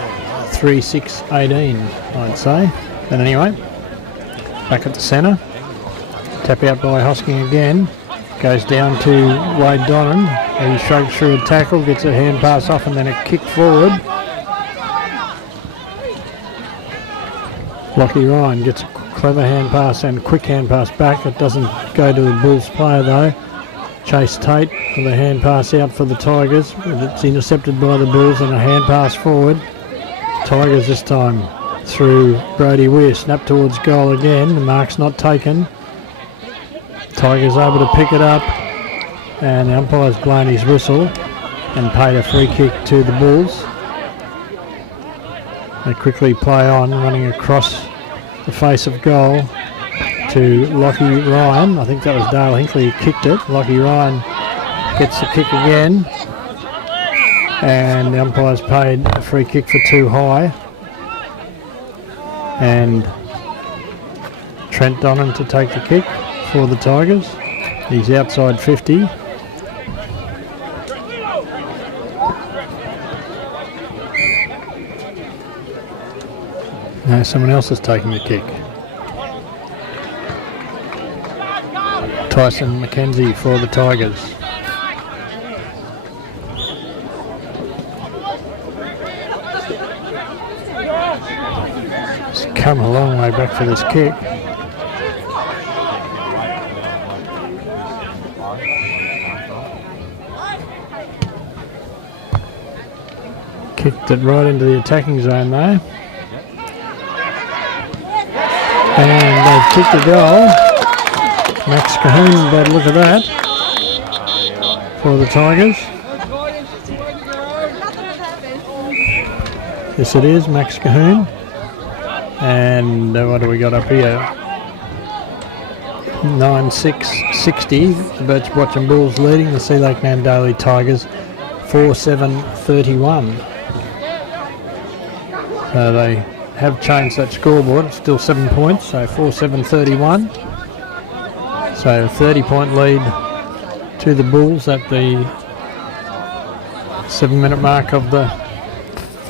3-6-18, I'd say. But anyway, back at the centre. Tap out by Hosking again. Goes down to Wade Donnan. He shrugs through a tackle, gets a hand pass off, and then a kick forward. Lockie Ryan gets a clever hand pass and quick hand pass back. It doesn't go to the Bulls player though. Chase Tate with a hand pass out for the Tigers. It's intercepted by the Bulls and a hand pass forward. Tigers this time through Brody Weir. Snap towards goal again. The mark's not taken. Tigers able to pick it up, and the umpire's blown his whistle and paid a free kick to the Bulls. They quickly play on, running across the face of goal to Lockie Ryan. I think that was Dale Hinkley who kicked it. Lockie Ryan gets the kick again. and the umpire's paid a free kick for too high, and Trent Donnan to take the kick for the Tigers. He's outside 50. No, someone else is taking the kick. Tyson McKenzie for the Tigers. He's come a long way back for this kick. Kicked it right into the attacking zone though. And they've kicked a goal. Max Cahoon, bad look at that for the Tigers. Yes it is, Max Cahoon. And what do we got up here? 9-6-60. The BirchipWatchemBulls leading the SeaLakeNandalyTigers 4-7-31. So they have changed that scoreboard. It's still 7 points, so 4-7-31. So 30-point lead to the Bulls at the 7-minute mark of the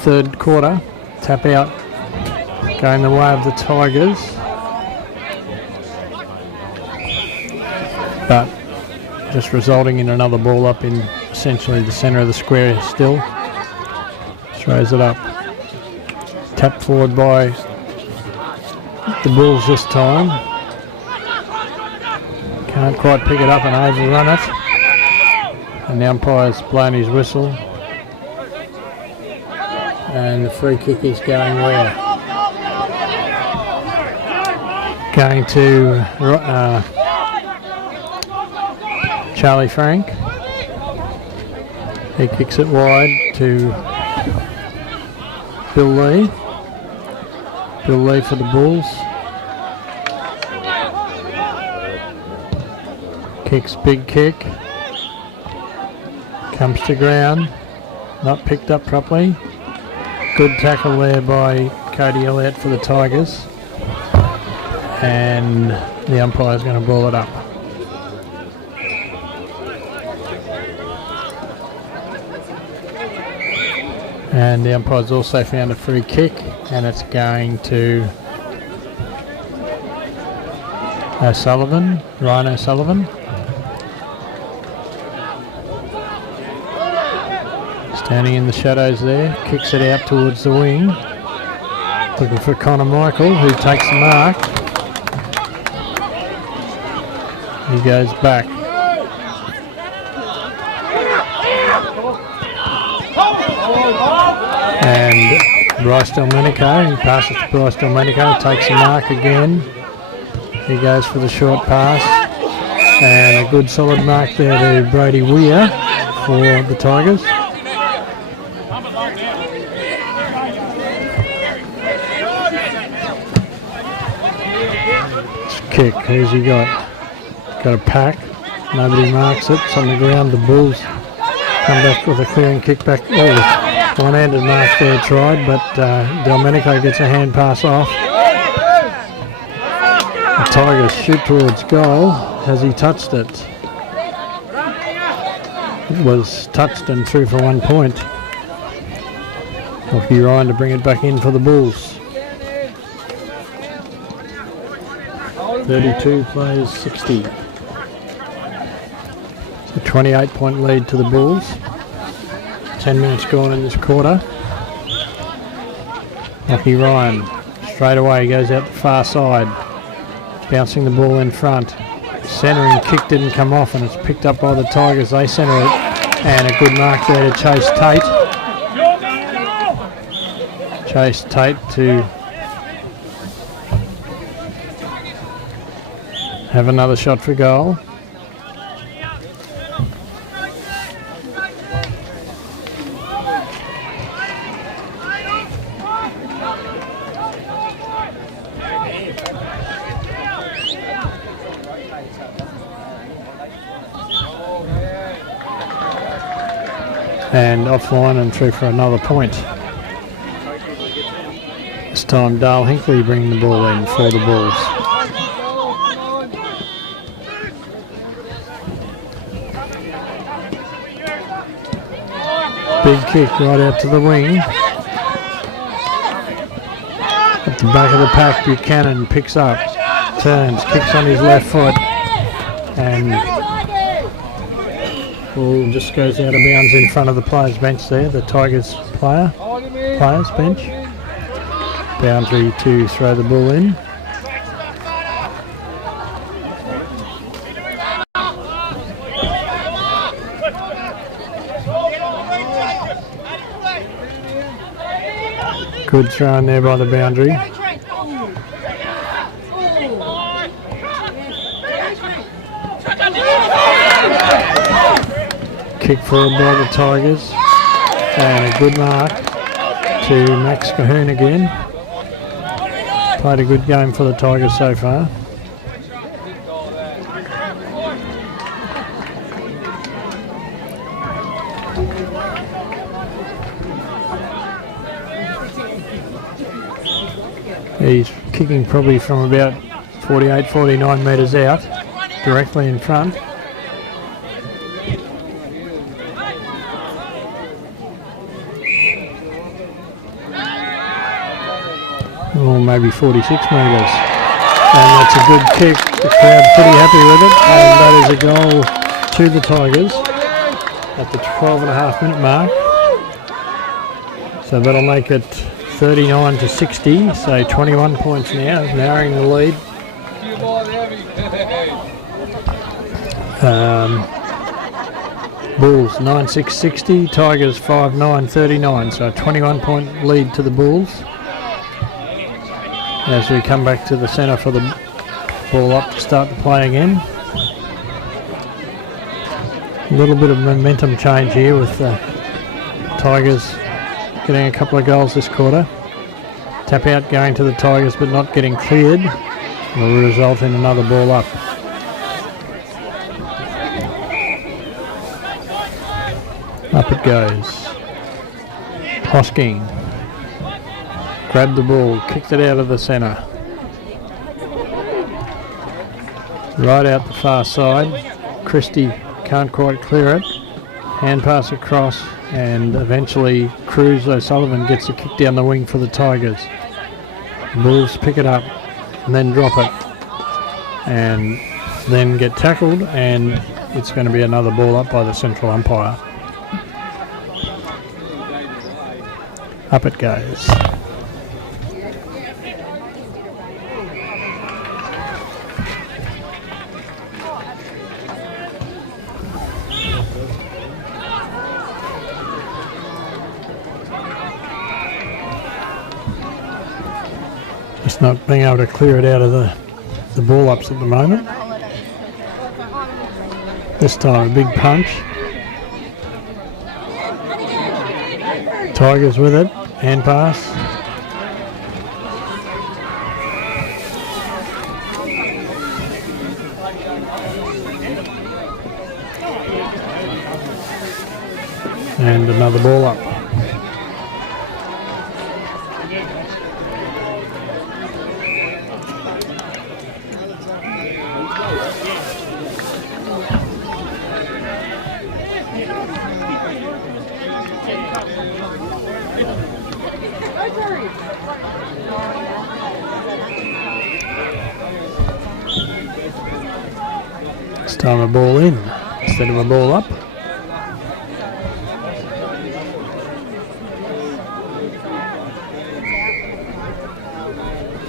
third quarter. Tap out going the way of the Tigers. But just resulting in another ball up in essentially the centre of the square still. Throws it up. Tapped forward by the Bulls this time. Can't quite pick it up and overrun it. And the umpire's blown his whistle. And the free kick is going where? Going to Charlie Frank. He kicks it wide to Bill Lee. Bill Lee for the Bulls. Kicks, big kick. Comes to ground. Not picked up properly. Good tackle there by Cody Elliott for the Tigers. And the umpire's going to ball it up. And the umpire's also found a free kick, and it's going to O'Sullivan, Ryan O'Sullivan. Standing in the shadows there, kicks it out towards the wing. Looking for Connor Michael, who takes the mark. He goes back. And Bryce Delmenico, he passes to Bryce Delmenico, takes the mark again. He goes for the short pass. And a good solid mark there to Brody Weir for the Tigers. Kick, who's he got? Got a pack, nobody marks it, it's on the ground. The Bulls come back with a clearing kick back. Oh, one-handed mark there tried, but Delmenico gets a hand pass off. The Tigers shoot towards goal. Has he touched it? It was touched and through for 1 point. It'll be Ryan to bring it back in for the Bulls. 32 plays 60. It's a 28-point lead to the Bulls. 10 minutes gone in this quarter. Lachie Ryan straight away goes out the far side, bouncing the ball in front. Centering kick didn't come off, and it's picked up by the Tigers. They centre it, and a good mark there to Chase Tate. Chase Tate to have another shot for goal. and offline and through for another point. This time Dale Hinkley bringing the ball in for the Bulls. Big kick right out to the wing. At the back of the pack, Buchanan picks up, turns, kicks on his left foot, and ball just goes out of bounds in front of the players' bench there, the Tigers players bench. Boundary to throw the ball in. Good throw in there by the boundary. Kick forward by the Tigers. And a good mark to Max Cahoon again. Played a good game for the Tigers so far. He's kicking probably from about 48, 49 metres out, directly in front. Or maybe 46 metres. And that's a good kick. The crowd pretty happy with it. And that is a goal to the Tigers at the 12.5 minute mark. So that'll make it 39 to 60, so 21 points now, narrowing the lead. Bulls 9-6-60, Tigers 5-9-39, so a 21 point lead to the Bulls. As we come back to the centre for the ball up to start the play again. A little bit of momentum change here with the Tigers getting a couple of goals this quarter. Tap out going to the Tigers but not getting cleared will result in another ball up. Up it goes. Hosking. Grabbed the ball, kicked it out of the centre. Right out the far side. Christie can't quite clear it. Hand pass across. And eventually Cruz O'Sullivan gets a kick down the wing for the Tigers. Bulls pick it up and then drop it and then get tackled, and it's going to be another ball up by the central umpire. Up it goes. Just not being able to clear it out of the ball ups at the moment. This time a big punch. Tigers with it. Hand pass. And another ball up. This time a ball in instead of a ball up.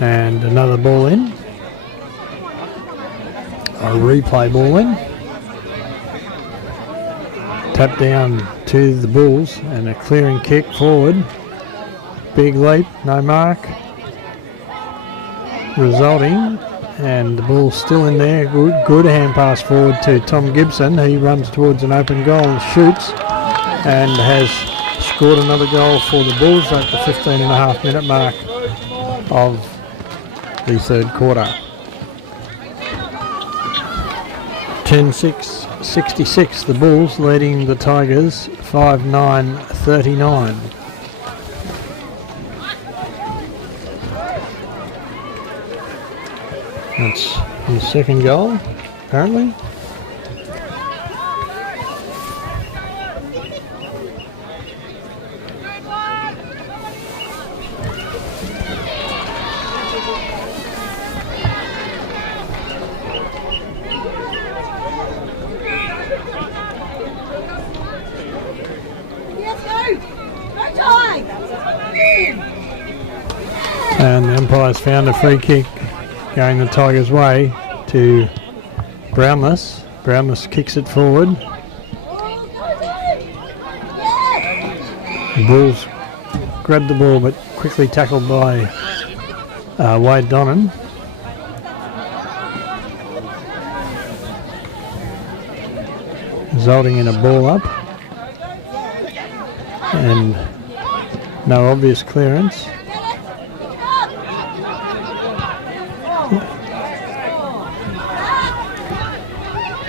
And another ball in. A replay ball in. Tap down to the Bulls and a clearing kick forward. Big leap, no mark. Resulting, and the ball's still in there. Good hand pass forward to Tom Gibson. He runs towards an open goal, shoots, and has scored another goal for the Bulls at the 15.5 minute mark of the third quarter. 10-6, 66, the Bulls leading the Tigers 5-9-39. That's his second goal, apparently. And the umpire's found a free kick going the Tigers' way to Brownless. Brownless kicks it forward. The Bulls grabbed the ball but quickly tackled by Wade Donnan. Resulting in a ball up and no obvious clearance.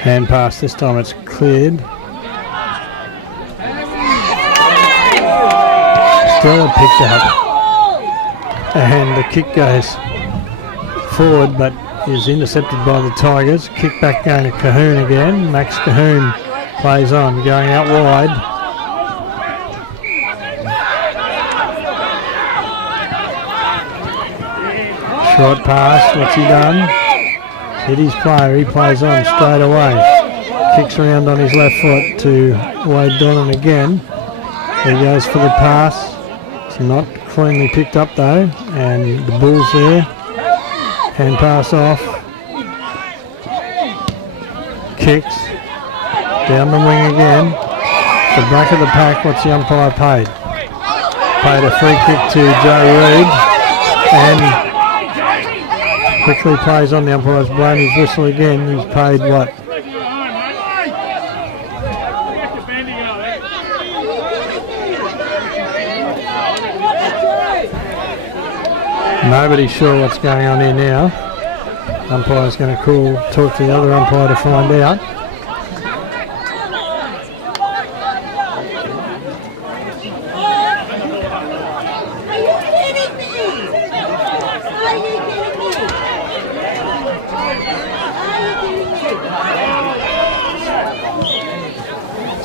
Hand pass, this time it's cleared. Still picked up. And the kick goes forward but is intercepted by the Tigers. Kick back going to Cahoon again. Max Cahoon plays on, going out wide. Short pass, what's he done? Hit his player, he plays on straight away. Kicks around on his left foot to Wade Donnan again. He goes for the pass. It's not cleanly picked up though, and the Bulls there. Hand pass off. Kicks. Down the wing again. The back of the pack, what's the umpire paid? Paid a free kick to Joe Reid. And quickly plays on, the umpire's blown his whistle again. He's paid what? Nobody's sure what's going on here now. Umpire's going to talk to the other umpire to find out.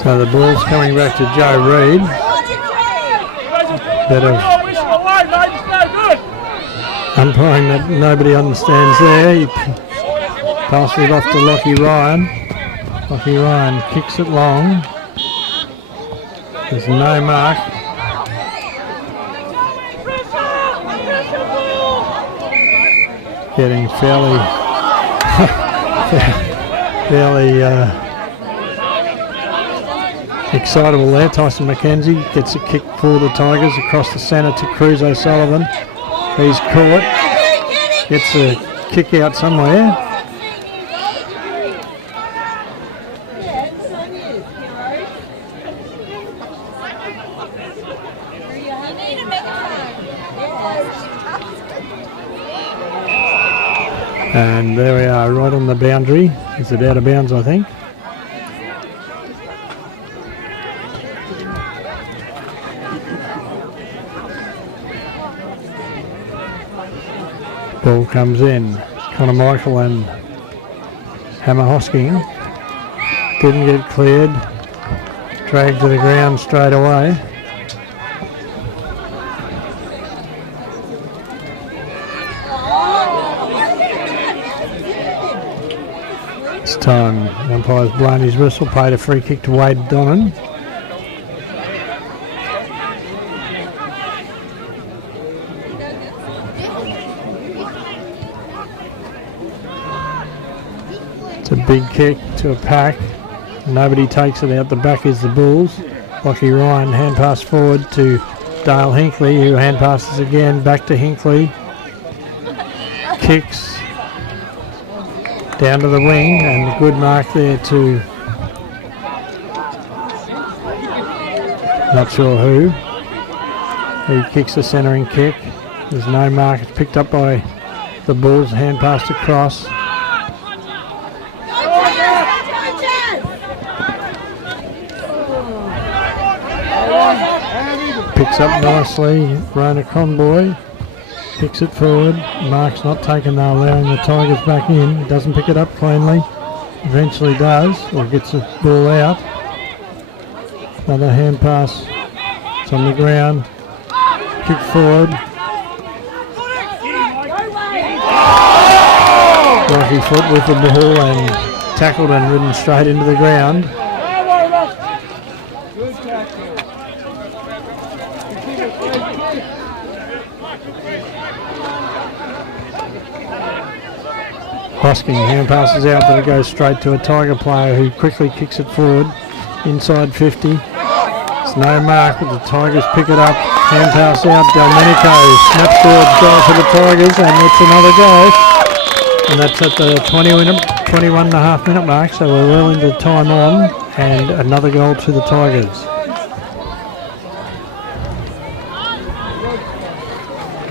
So the ball's coming back to Joe Reid. Bit of umpiring that nobody understands there. He passes it off to Lockie Ryan. Lockie Ryan kicks it long. There's no mark. Getting fairly excitable there. Tyson McKenzie gets a kick for the Tigers across the centre to Cruz O'Sullivan. He's caught. Gets a kick out somewhere. And there we are, right on the boundary. Is it out of bounds, I think? Ball comes in. Connor Michael and Hammer Hosking. Didn't get cleared. Dragged to the ground straight away. This time, the umpire's blown his whistle, paid a free kick to Wade Donnan. A big kick to a pack. Nobody takes it out. The back is the Bulls. Lockie Ryan hand pass forward to Dale Hinkley, who hand passes again back to Hinkley. Kicks down to the wing, and a good mark there to not sure who. He kicks the centering kick. There's no mark. It's picked up by the Bulls. Hand passed across. Picks up nicely. Rona Conboy kicks it forward. Mark's not taken, they're allowing the Tigers back in. Doesn't pick it up cleanly. Eventually does, or gets the ball out. Another hand pass. It's on the ground. Kick forward. Rocky foot with the ball and tackled and ridden straight into the ground. Hosking hand passes out, but it goes straight to a Tiger player who quickly kicks it forward inside 50. It's no mark, but the Tigers pick it up. Hand pass out, Delmenico snaps towards goal for the Tigers, and it's another goal. And that's at the 21 and a half minute mark, so we're well into time on, and another goal to the Tigers.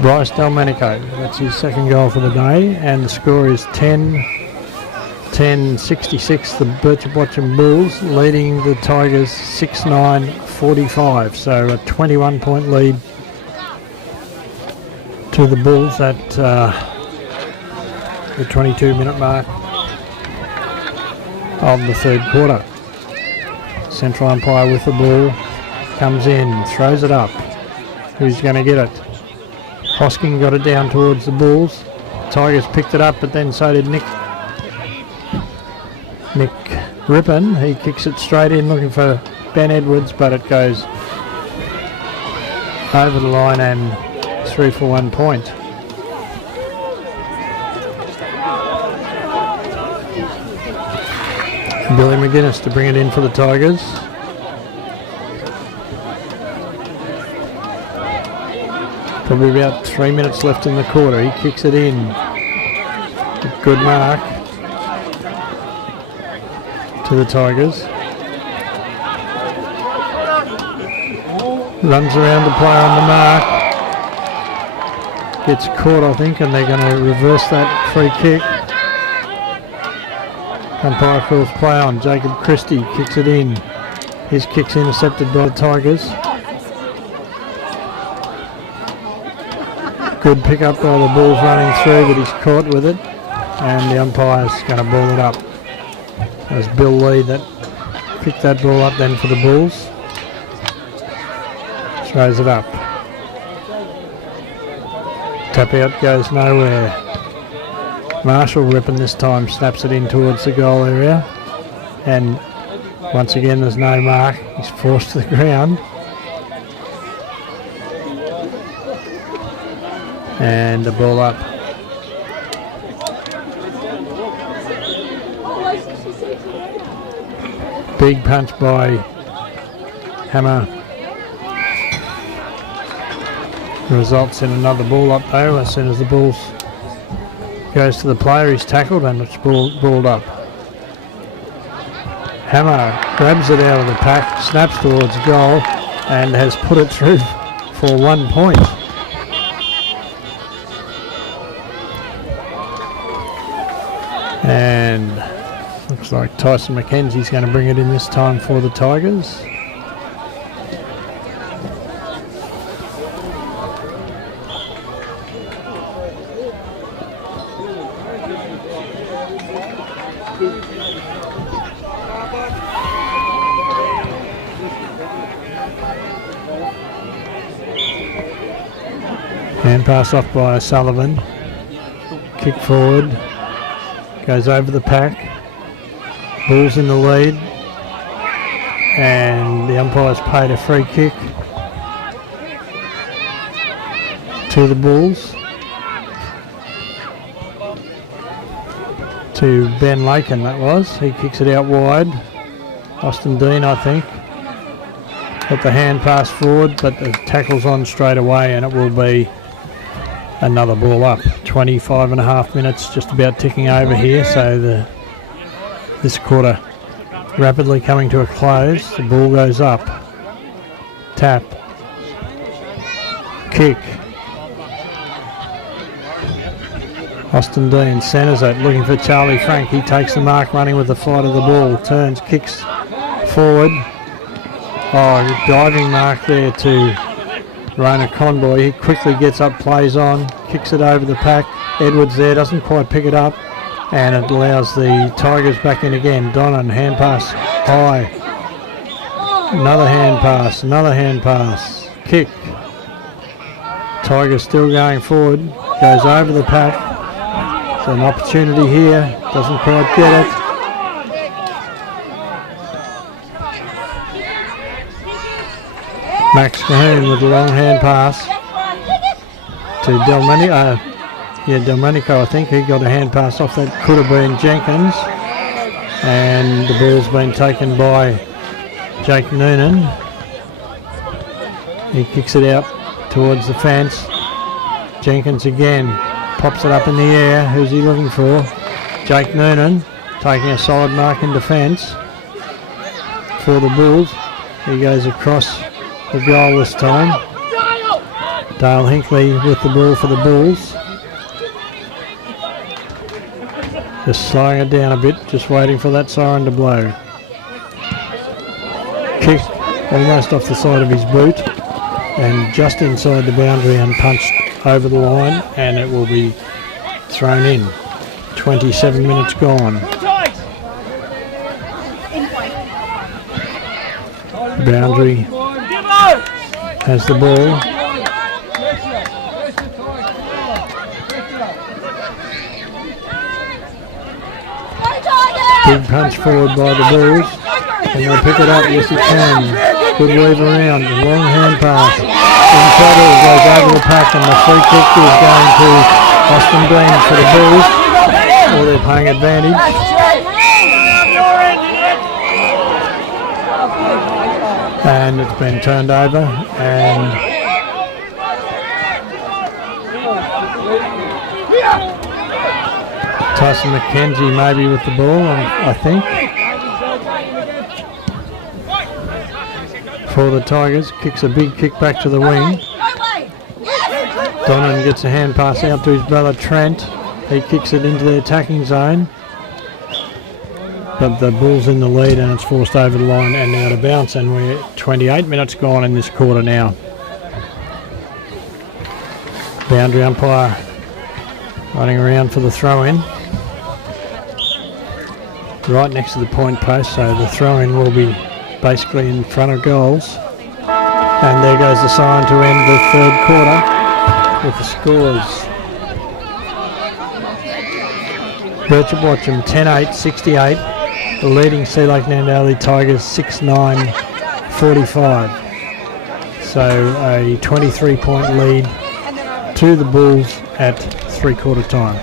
Bryce Delmenico, that's his second goal for the day, and the score is 10-66, the BirchipWatchemBulls leading the Tigers 6-9-45, so a 21-point lead to the Bulls at the 22-minute mark of the third quarter. Central umpire with the ball, comes in, throws it up. Who's going to get it? Hosking got it down towards the Bulls. Tigers picked it up, but then so did Nick Rippon. He kicks it straight in, looking for Ben Edwards, but it goes over the line and through for 1 point. Billy McGuinness to bring it in for the Tigers. Probably about 3 minutes left in the quarter. He kicks it in. Good mark to the Tigers. Runs around the player on the mark. Gets caught, I think, and they're going to reverse that free kick. Umpire calls play on. Jacob Christie kicks it in. His kick's intercepted by the Tigers. Good pick up by the Bulls running through, but he's caught with it, and the umpire's going to ball it up. It was Bill Lee that picked that ball up then for the Bulls. Throws it up. Tap out goes nowhere. Marshall Rippon this time snaps it in towards the goal area, and once again there's no mark. He's forced to the ground. And the ball up. Big punch by Hammer. Results in another ball up though. As soon as the ball goes to the player, he's tackled and it's balled up. Hammer grabs it out of the pack, snaps towards goal, and has put it through for 1 point. And looks like Tyson McKenzie's going to bring it in this time for the Tigers. Hand pass off by Sullivan. Kick forward. Goes over the pack. Bulls in the lead. And the umpire's paid a free kick to the Bulls. To Ben Lakin, that was. He kicks it out wide. Austin Dean, I think. Got the hand pass forward, but the tackle's on straight away, and it will be another ball up. 25 and a half minutes just about ticking over here, so this quarter rapidly coming to a close. The ball goes up. Tap. Kick. Austin Dean centres it, looking for Charlie Frank. He takes the mark, running with the flight of the ball. Turns, kicks forward. Oh, diving mark there to Rona Conboy, he quickly gets up, plays on, kicks it over the pack. Edwards there, doesn't quite pick it up, and it allows the Tigers back in again. Donnan, hand pass high. Another hand pass, kick. Tigers still going forward, goes over the pack. So an opportunity here, doesn't quite get it. Max Cahoon with a long hand pass to Delmenico, I think. He got a hand pass off that, could have been Jenkins. And the ball's been taken by Jake Noonan. He kicks it out towards the fence. Jenkins again, pops it up in the air. Who's he looking for? Jake Noonan, taking a solid mark in defence for the Bulls. He goes across the goal this time. Dale Hinkley with the ball for the Bulls. Just slowing it down a bit, just waiting for that siren to blow. Kick almost off the side of his boot and just inside the boundary and punched over the line, and it will be thrown in. 27 minutes gone. Boundary has the ball. Big punch forward by the Bulls. Can they pick it up? Yes, he can. Good weave around. Long hand pass. In trouble, goes over the pack, and the free kick is going to Austin Dean for the Bulls. Or they're playing advantage. And it's been turned over, and Tyson McKenzie maybe with the ball, I think, for the Tigers. Kicks a big kick back to the wing. Donnan gets a hand pass out to his brother Trent. He kicks it into the attacking zone. But the Bulls in the lead, and it's forced over the line and out of bounds, and we're 28 minutes gone in this quarter now. Boundary umpire running around for the throw-in. Right next to the point post, so the throw-in will be basically in front of goals. And there goes the sign to end the third quarter with the scores. Birchip Watchem 10-8, 68. The leading SeaLakeNandalyTigers 6-9-45. So a 23-point lead to the Bulls at three-quarter time.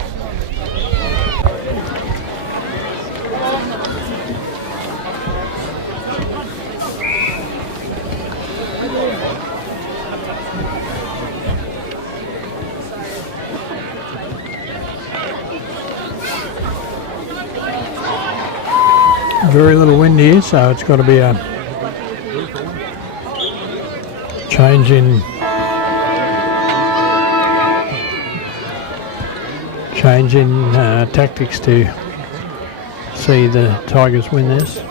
Very little wind here, so it's got to be a change in tactics to see the Tigers win this.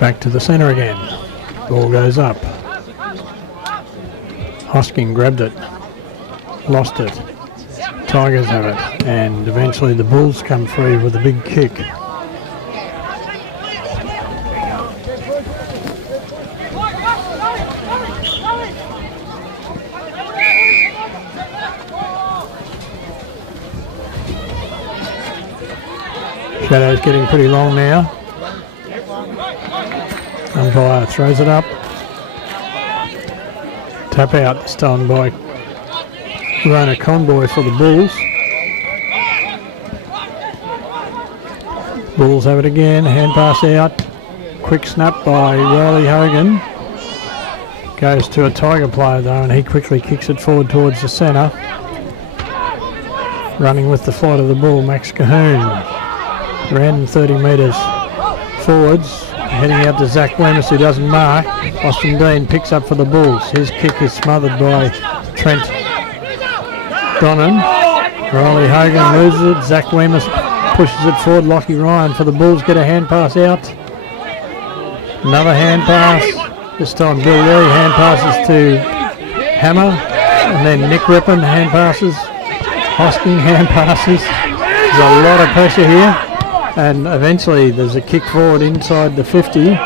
Back to the centre again. Ball goes up. Hosking grabbed it. Lost it. Tigers have it. And eventually the Bulls come free with a big kick. Shadow's getting pretty long now. Umpire throws it up. Tap out this time by Rona Conboy for the Bulls. Bulls have it again. Hand pass out. Quick snap by Riley Hogan. Goes to a Tiger player though, and he quickly kicks it forward towards the centre. Running with the flight of the ball, Max Cahoon. Around 30 metres forwards. Heading out to Zach Wemyss, who doesn't mark. Austin Dean picks up for the Bulls. His kick is smothered by Trent Donnan. Riley Hogan loses it. Zach Wemyss pushes it forward. Lockie Ryan for the Bulls. Get a hand pass out. Another hand pass. This time Bill Lee hand passes to Hammer. And then Nick Rippon hand passes. Hosking hand passes. There's a lot of pressure here. And eventually there's a kick forward inside the 50.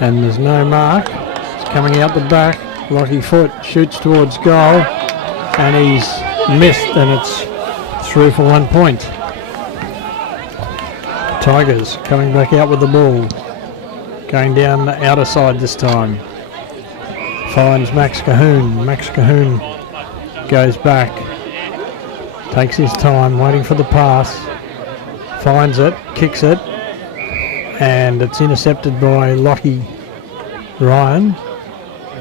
And there's no mark. It's coming out the back. Lockie Foot shoots towards goal. And he's missed, and it's through for 1 point. Tigers coming back out with the ball. Going down the outer side this time. Finds Max Cahoon. Max Cahoon goes back. Takes his time, waiting for the pass. Finds it, kicks it. And it's intercepted by Lockie Ryan.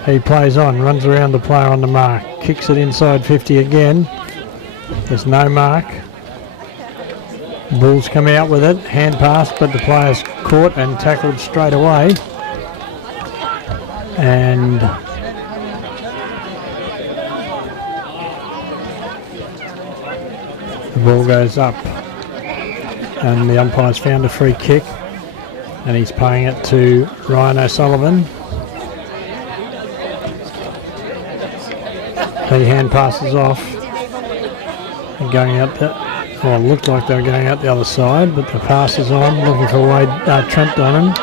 He plays on, runs around the player on the mark. Kicks it inside 50 again. There's no mark. Bulls come out with it. Hand pass, but the player's caught and tackled straight away. And the ball goes up. And the umpire's found a free kick. And he's paying it to Ryan O'Sullivan. He hand passes off. And going out the, well, it looked like they were going out the other side, but the pass is on, looking for Trent Donnan.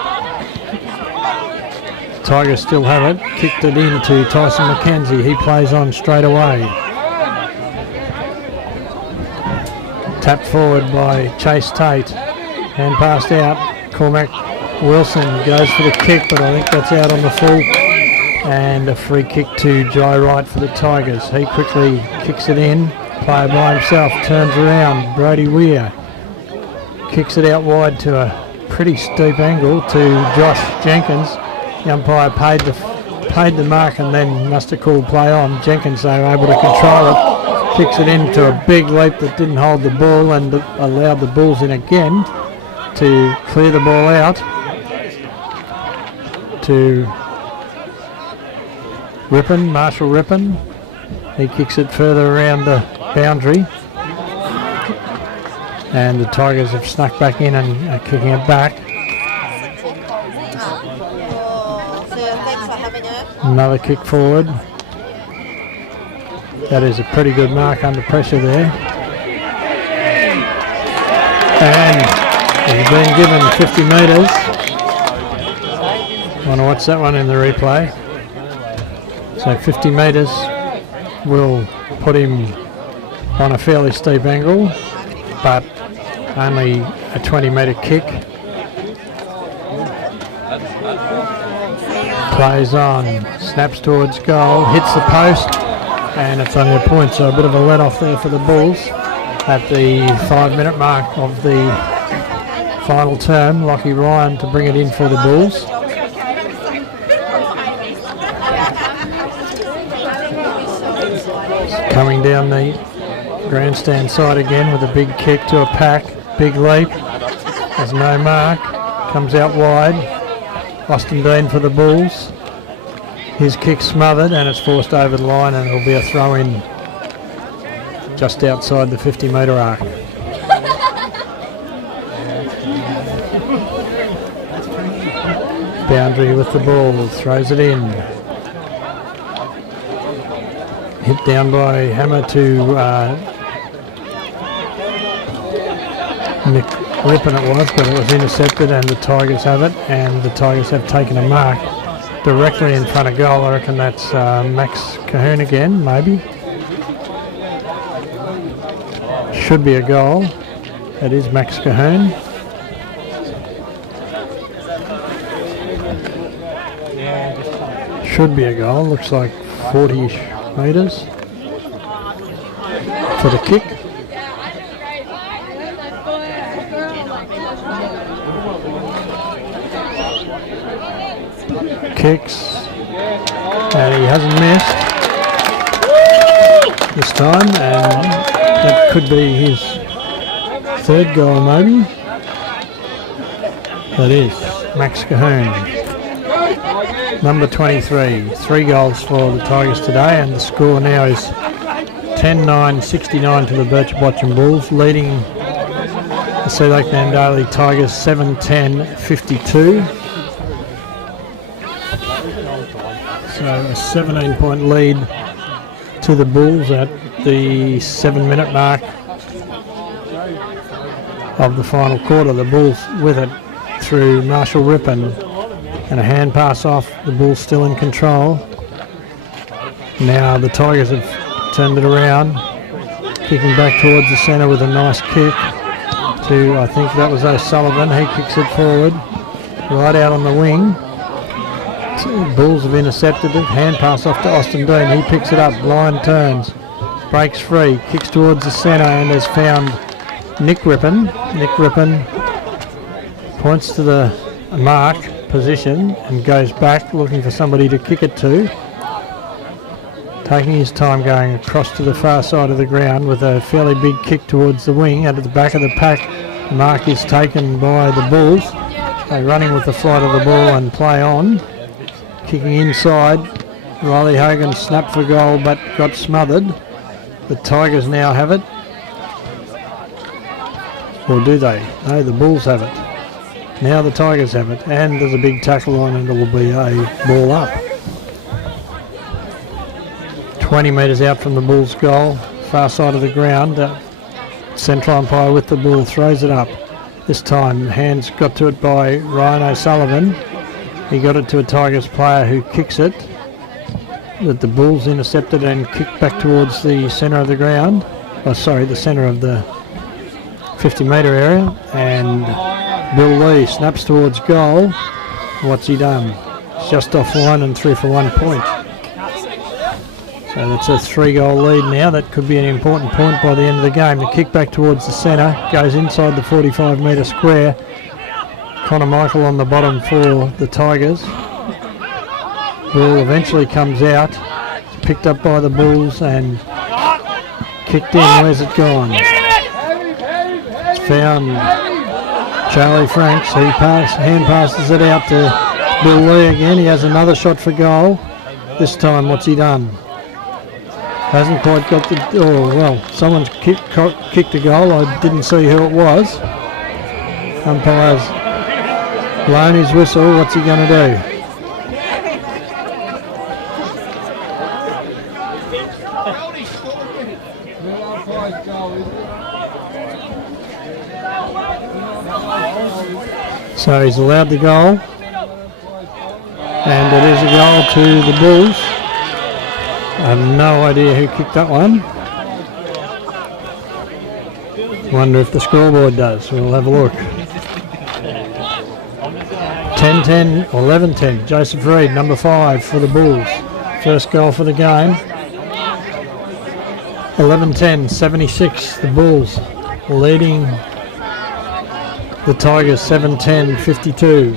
Tigers still have it. Kicked it in to Tyson McKenzie. He plays on straight away. Tapped forward by Chase Tate. Hand passed out. Cormac Wilson goes for the kick, but I think that's out on the full. And a free kick to Jai Wright for the Tigers. He quickly kicks it in. Player by himself turns around. Brody Weir kicks it out wide to a pretty steep angle to Josh Jenkins. The umpire paid the mark and then must have called play on. Jenkins, they were able to control it. Kicks it into a big leap that didn't hold the ball and allowed the Bulls in again to clear the ball out to Rippon, Marshall Rippon. He kicks it further around the boundary. And the Tigers have snuck back in and are kicking it back. Another kick forward. That is a pretty good mark under pressure there. And he's been given 50 metres. Want to watch that one in the replay. So 50 metres will put him on a fairly steep angle, but only a 20-metre kick. Plays on, snaps towards goal, hits the post, and it's only a point, so a bit of a let-off there for the Bulls. At the 5-minute mark of the final term, Lockie Ryan to bring it in for the Bulls. Coming down the grandstand side again with a big kick to a pack, big leap. There's no mark, comes out wide. Austin Dean for the Bulls. His kick smothered and it's forced over the line, and it'll be a throw in just outside the 50-metre arc. Boundary with the ball, throws it in. Hit down by Hammer to Nick Rippon it was, but it was intercepted and the Tigers have it, and the Tigers have taken a mark directly in front of goal. I reckon that's Max Cahoon again, maybe. Should be a goal. It is Max Cahoon. Should be a goal. Looks like 40-ish metres for the kick. kicks, and he hasn't missed this time, and that could be his third goal maybe. That is Max Cahoon, number 23. 3 goals for the Tigers today, and the score now is 10-9-69 to the BirchipWatchemBulls, leading the SeaLakeNandalyTigers 7-10-52. So a 17-point lead to the Bulls at the 7-minute mark of the final quarter. The Bulls with it through Marshall Rippon, and a hand pass off. The Bulls still in control. Now the Tigers have turned it around, kicking back towards the centre with a nice kick to, I think that was O'Sullivan. He kicks it forward, right out on the wing. Bulls have intercepted it. Hand pass off to Austin Dean. He picks it up, blind turns, breaks free, kicks towards the centre, and has found Nick Rippon. Nick Rippon points to the mark position and goes back looking for somebody to kick it to. Taking his time going across to the far side of the ground with a fairly big kick towards the wing. Out at the back of the pack, the mark is taken by the Bulls. They're running with the flight of the ball and play on. Kicking inside, Riley Hogan snapped for goal but got smothered. The Tigers now have it. Or do they? No, the Bulls have it. Now the Tigers have it, and there's a big tackle on, and it will be a ball up. 20 metres out from the Bulls' goal, far side of the ground. Central umpire with the ball throws it up. This time, hands got to it by Ryan O'Sullivan. He got it to a Tigers player who kicks it. That the Bulls intercepted and kicked back towards the centre of the ground. Oh, sorry, the centre of the 50-metre area, and Bill Lee snaps towards goal. What's he done? It's just offline and through for 1 point. So that's a 3-goal lead now. That could be an important point by the end of the game. The kick back towards the centre goes inside the 45-metre square. Connor Michael on the bottom for the Tigers. Ball eventually comes out. It's picked up by the Bulls and kicked in. Where's it gone? It's found Charlie Franks. He hand passes it out to Bill Lee again. He has another shot for goal. This time, what's he done? Hasn't quite got the... Oh, well, someone's kicked a goal. I didn't see who it was. Umpire's blown his whistle. What's he going to do? So he's allowed the goal, and it is a goal to the Bulls. I have no idea who kicked that one. Wonder if the scoreboard does. We'll have a look. 10-10, 11-10. Joseph Reed, number 5 for the Bulls. First goal for the game. 11-10, 76. The Bulls leading the Tigers 7-10, 52.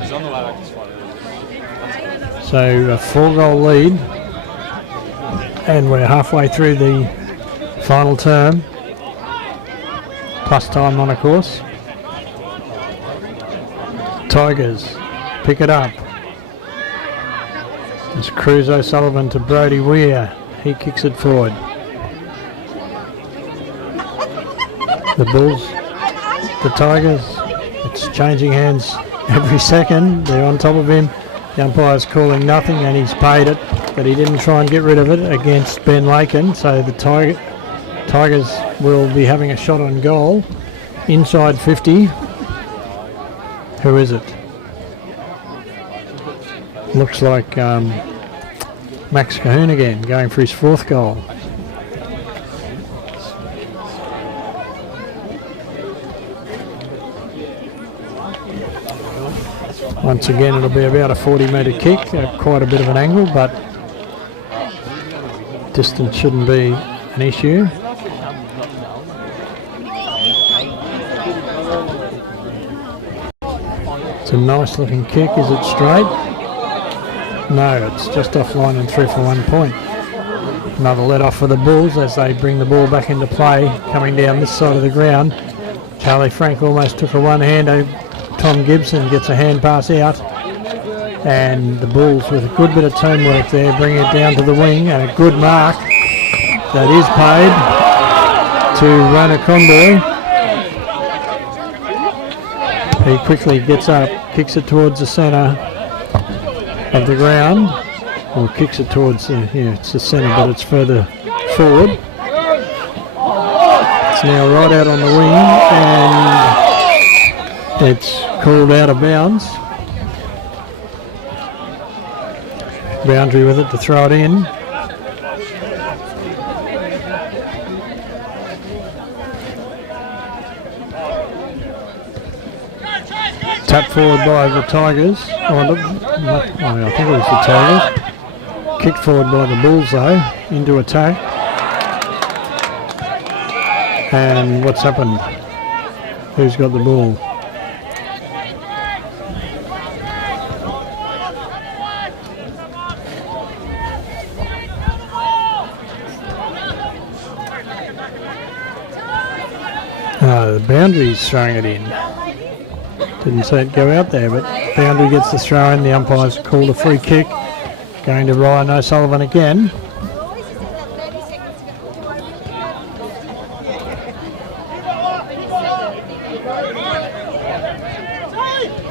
So a 4-goal lead. And we're halfway through the final term. Plus time on, of course. Tigers pick it up. It's Cruz O'Sullivan to Brody Weir. He kicks it forward. The Bulls, the Tigers, it's changing hands every second. They're on top of him. The umpire's calling nothing, and he's paid it, but he didn't try and get rid of it against Ben Lakin. So the Tigers will be having a shot on goal inside 50. Who is it? Looks like Max Cahoon again, going for his 4th goal. Once again, it'll be about a 40-metre kick, quite a bit of an angle, but distance shouldn't be an issue. It's a nice looking kick. Is it straight? No, it's just offline and through for 1 point. Another let off for the Bulls as they bring the ball back into play, coming down this side of the ground. Charlie Frank almost took a one-hander. Tom Gibson gets a hand pass out. And the Bulls, with a good bit of teamwork there, bring it down to the wing, and a good mark that is paid to Rona Conboy. He quickly gets up, kicks it towards the centre of the ground, or kicks it towards it's the centre, but it's further forward. It's now right out on the wing, and it's called out of bounds. Boundary with it to throw it in. Tap forward by the Tigers. I think it was the Tigers. Kicked forward by the Bulls though, into attack. And what's happened? Who's got the ball? The boundary's throwing it in. Didn't see it go out there, but boundary gets the throw in. The umpire's called a free kick. Going to Ryan O'Sullivan again.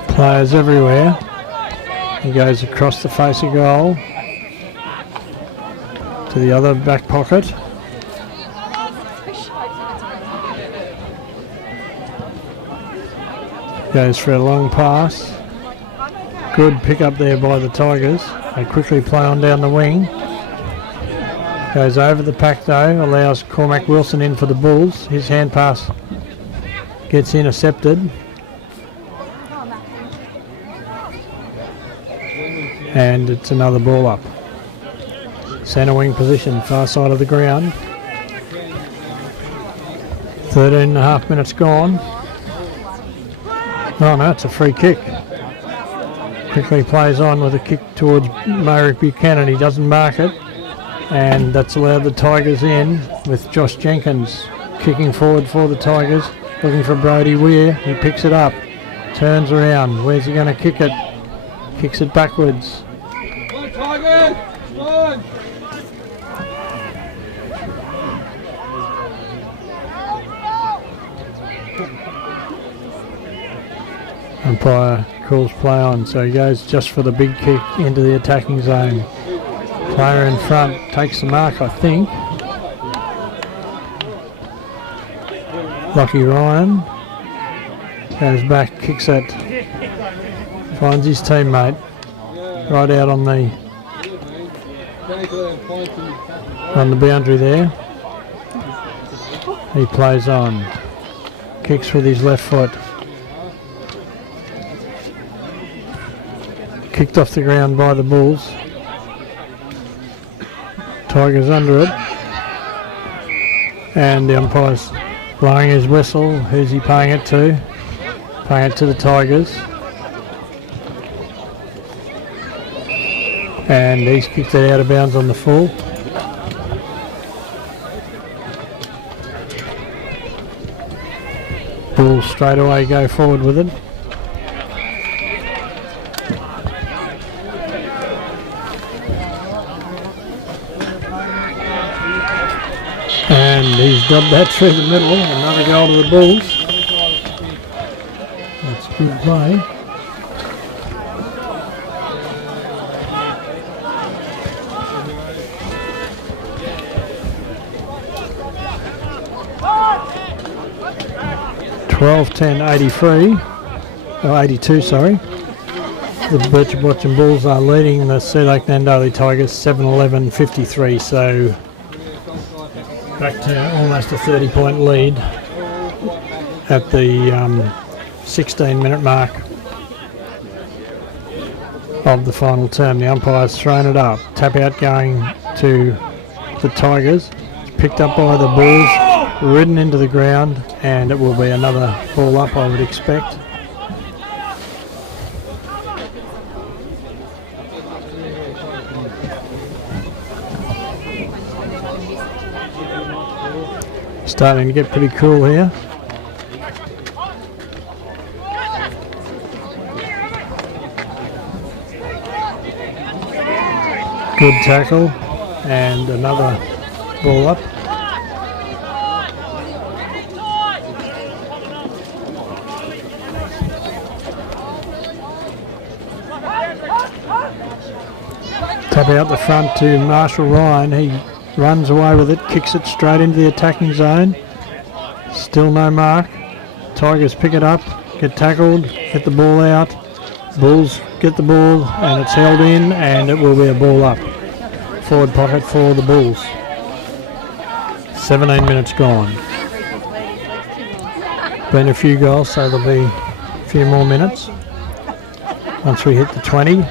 Players everywhere. He goes across the face of goal to the other back pocket. Goes for a long pass. Good pick up there by the Tigers. They quickly play on down the wing. Goes over the pack though, allows Cormac Wilson in for the Bulls. His hand pass gets intercepted. And it's another ball up. Centre wing position, far side of the ground. 13.5 minutes gone. Oh no, it's a free kick. Quickly plays on with a kick towards Merrick Buchanan. He doesn't mark it. And that's allowed the Tigers in with Josh Jenkins kicking forward for the Tigers. Looking for Brody Weir. He picks it up. Turns around. Where's he going to kick it? Kicks it backwards. Come on, Tigers! Come on! Umpire calls play on, so he goes just for the big kick into the attacking zone. Player in front takes the mark, I think. Lockie Ryan goes back, kicks it, finds his teammate right out on the boundary there. He plays on, kicks with his left foot. Kicked off the ground by the Bulls. Tigers under it. And the umpire's blowing his whistle. Who's he paying it to? Paying it to the Tigers. And he's kicked it out of bounds on the full. Bulls straight away go forward with it. And he's dubbed that through the middle. Another goal to the Bulls. That's good play. Oh, 82, sorry. The BirchipWatchemBulls are leading the SeaLakeNandalyTigers 7-11-53, so back to almost a 30-point lead at the 16-minute mark of the final term. The umpire's thrown it up. Tap out going to the Tigers. It's picked up by the Bulls, ridden into the ground, and it will be another ball up, I would expect. Starting to get pretty cool here. Good tackle and another ball up. Tap out the front to Marshall Ryan. He runs away with it, kicks it straight into the attacking zone. Still no mark. Tigers pick it up, get tackled, get the ball out. Bulls get the ball and it's held in and it will be a ball up. Forward pocket for the Bulls. 17 minutes gone. Been a few goals, so there'll be a few more minutes once we hit the 20.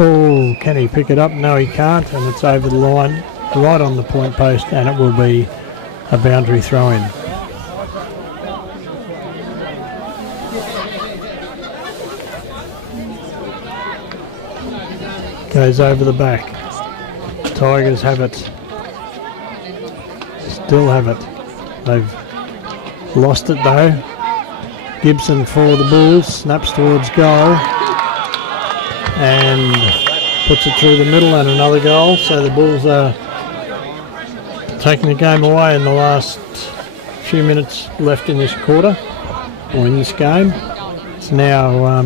Oh, can he pick it up? No, he can't, and it's over the line, right on the point post, and it will be a boundary throw-in. Goes over the back. Tigers have it. Still have it. They've lost it though. Gibson for the Bulls, snaps towards goal and puts it through the middle and another goal. So the Bulls are taking the game away in the last few minutes left in this quarter, or in this game. It's now,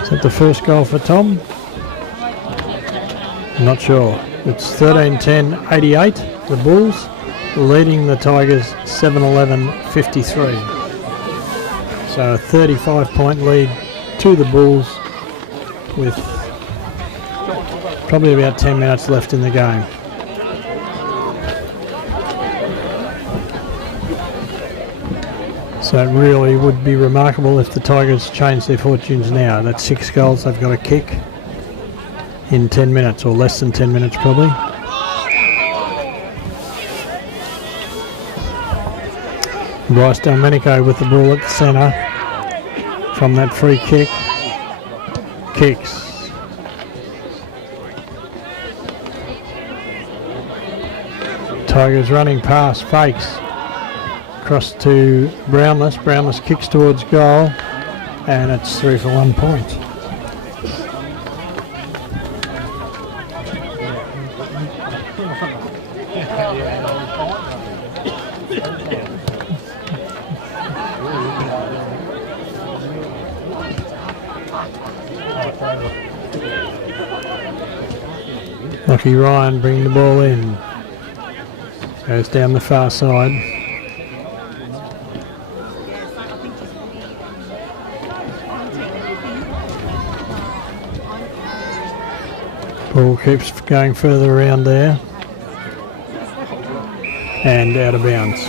is that the first goal for Tom? I'm not sure. It's 13-10-88, the Bulls leading the Tigers 7-11-53. So a 35-point lead to the Bulls with probably about 10 minutes left in the game. So it really would be remarkable if the Tigers change their fortunes now. That's 6 goals they've got to kick in 10 minutes, or less than 10 minutes probably. Bryce Delmenico with the ball at the centre from that free kick. Kicks. Tigers running past, fakes. Across to Brownless. Brownless kicks towards goal and it's 3 for 1 point. Lucky Ryan bringing the ball in. Goes down the far side. Ball keeps going further around there. And out of bounds.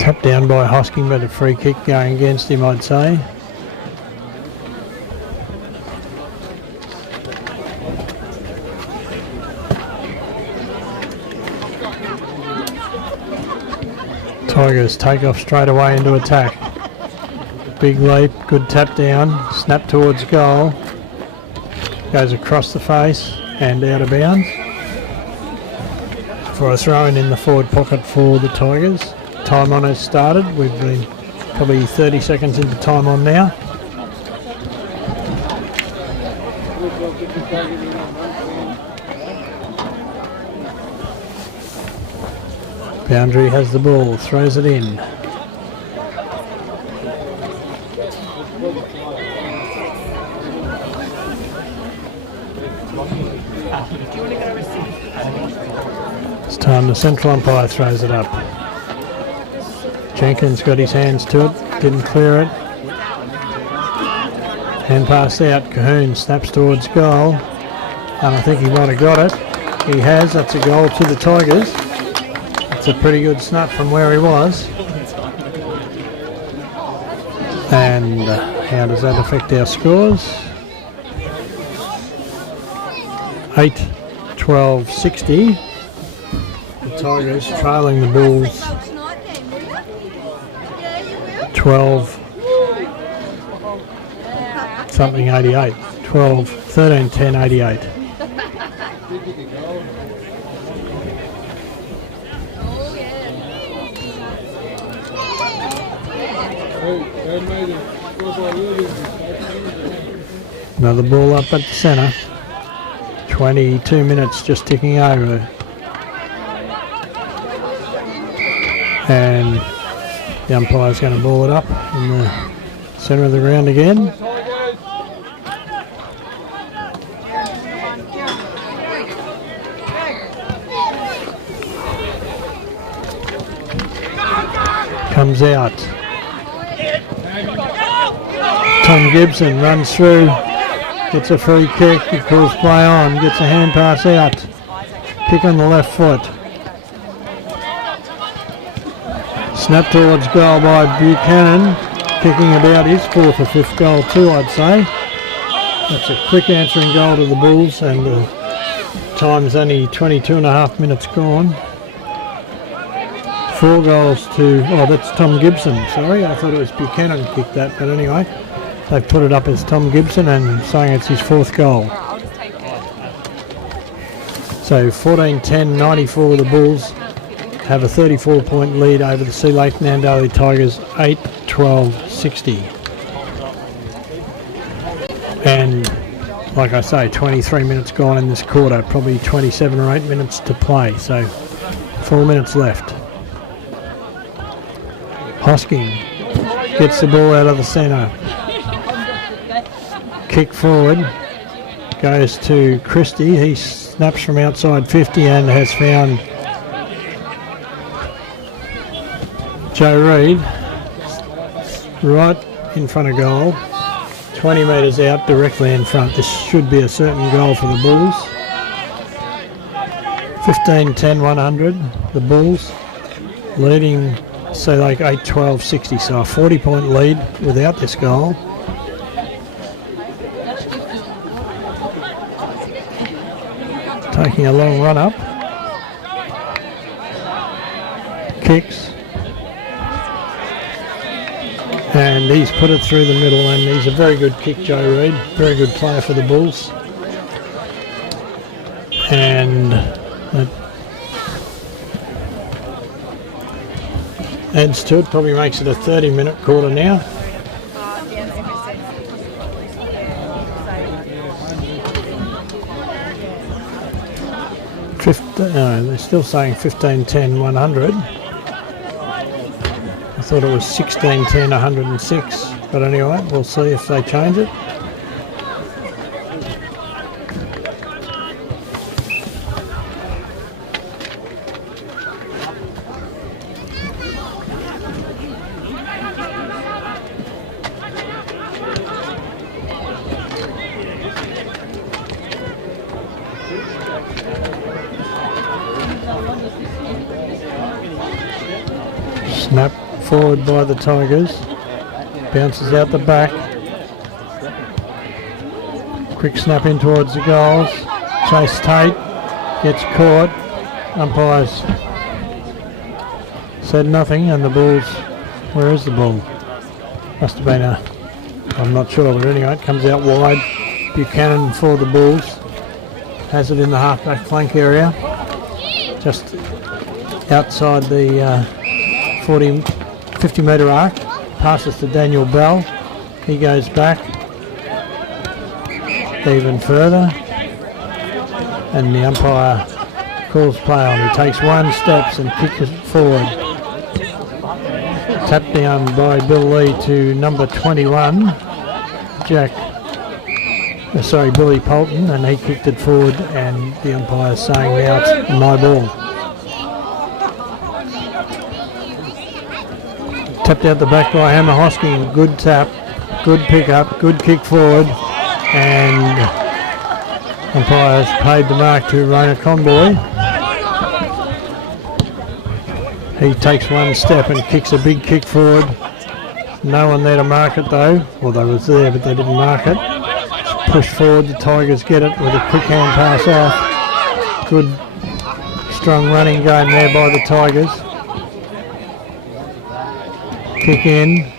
Tapped down by Hosking, but a free kick going against him, I'd say. Tigers take off straight away into attack. Big leap, good tap down, snap towards goal. Goes across the face and out of bounds. For a throw-in in the forward pocket for the Tigers. Time on has started. We've been probably 30 seconds into time on now. Boundary has the ball, throws it in. It's time the central umpire throws it up. Jenkins got his hands to it, didn't clear it. Hand pass out, Cahoon snaps towards goal. And I think he might have got it. He has, that's a goal to the Tigers. It's a pretty good snap from where he was. And how does that affect our scores? 8-12-60. The Tigers trailing the Bulls 12 something 88. 13-10 88. Another ball up at the centre. 22 minutes just ticking over. And the umpire's going to ball it up in the centre of the ground again. Comes out. Tom Gibson runs through, gets a free kick, he calls play on, gets a hand pass out. Kick on the left foot. Snap towards goal by Buchanan, kicking about his 4th or 5th goal too, I'd say. That's a quick answering goal to the Bulls, and time's only 22.5 minutes gone. 4 goals to, oh, that's Tom Gibson, sorry, I thought it was Buchanan kicked that, but anyway, they've put it up as Tom Gibson and saying it's his 4th goal. So 14-10-94, the Bulls have a 34-point lead over the SeaLakeNandalyTigers, 8-12-60. And like I say, 23 minutes gone in this quarter, probably 27 or 8 minutes to play, so 4 minutes left. Hosking gets the ball out of the centre. Kick forward, goes to Christie. He snaps from outside 50 and has found Joe Reid right in front of goal. 20 metres out, directly in front. This should be a certain goal for the Bulls. 15-10-100. The Bulls leading SeaLake 8-12-60, so a 40-point lead without this goal. Taking a long run up. Kicks. And he's put it through the middle, and he's a very good kick, Joe Reid. Very good player for the Bulls. And that adds to it, probably makes it a 30-minute quarter now. They're still saying 15-10-100. I thought it was 16-10-106, but anyway, we'll see if they change it. Snap forward by the Tigers, bounces out the back, quick snap in towards the goals. Chase Tate gets caught, umpires said nothing, and the Bulls, where is the ball? Must have been I'm not sure, but anyway, it comes out wide. Buchanan for the Bulls, has it in the half-back flank area, just outside the 50 metre arc, passes to Daniel Bell. He goes back even further, and the umpire calls play on. He takes 1 step and kicks it forward. Tapped down by Bill Lee to number 21, Billy Polton, and he kicked it forward, and the umpire saying now it's my ball. Tapped out the back by Hammer Hosking. Good tap, good pick up, good kick forward, and umpires paid the mark to Rona Conboy. He takes 1 step and kicks a big kick forward. No one there to mark it though. Well, they was there, but they didn't mark it. push forward. The Tigers get it with a quick hand pass off. Good strong running game there by the Tigers. Kick in.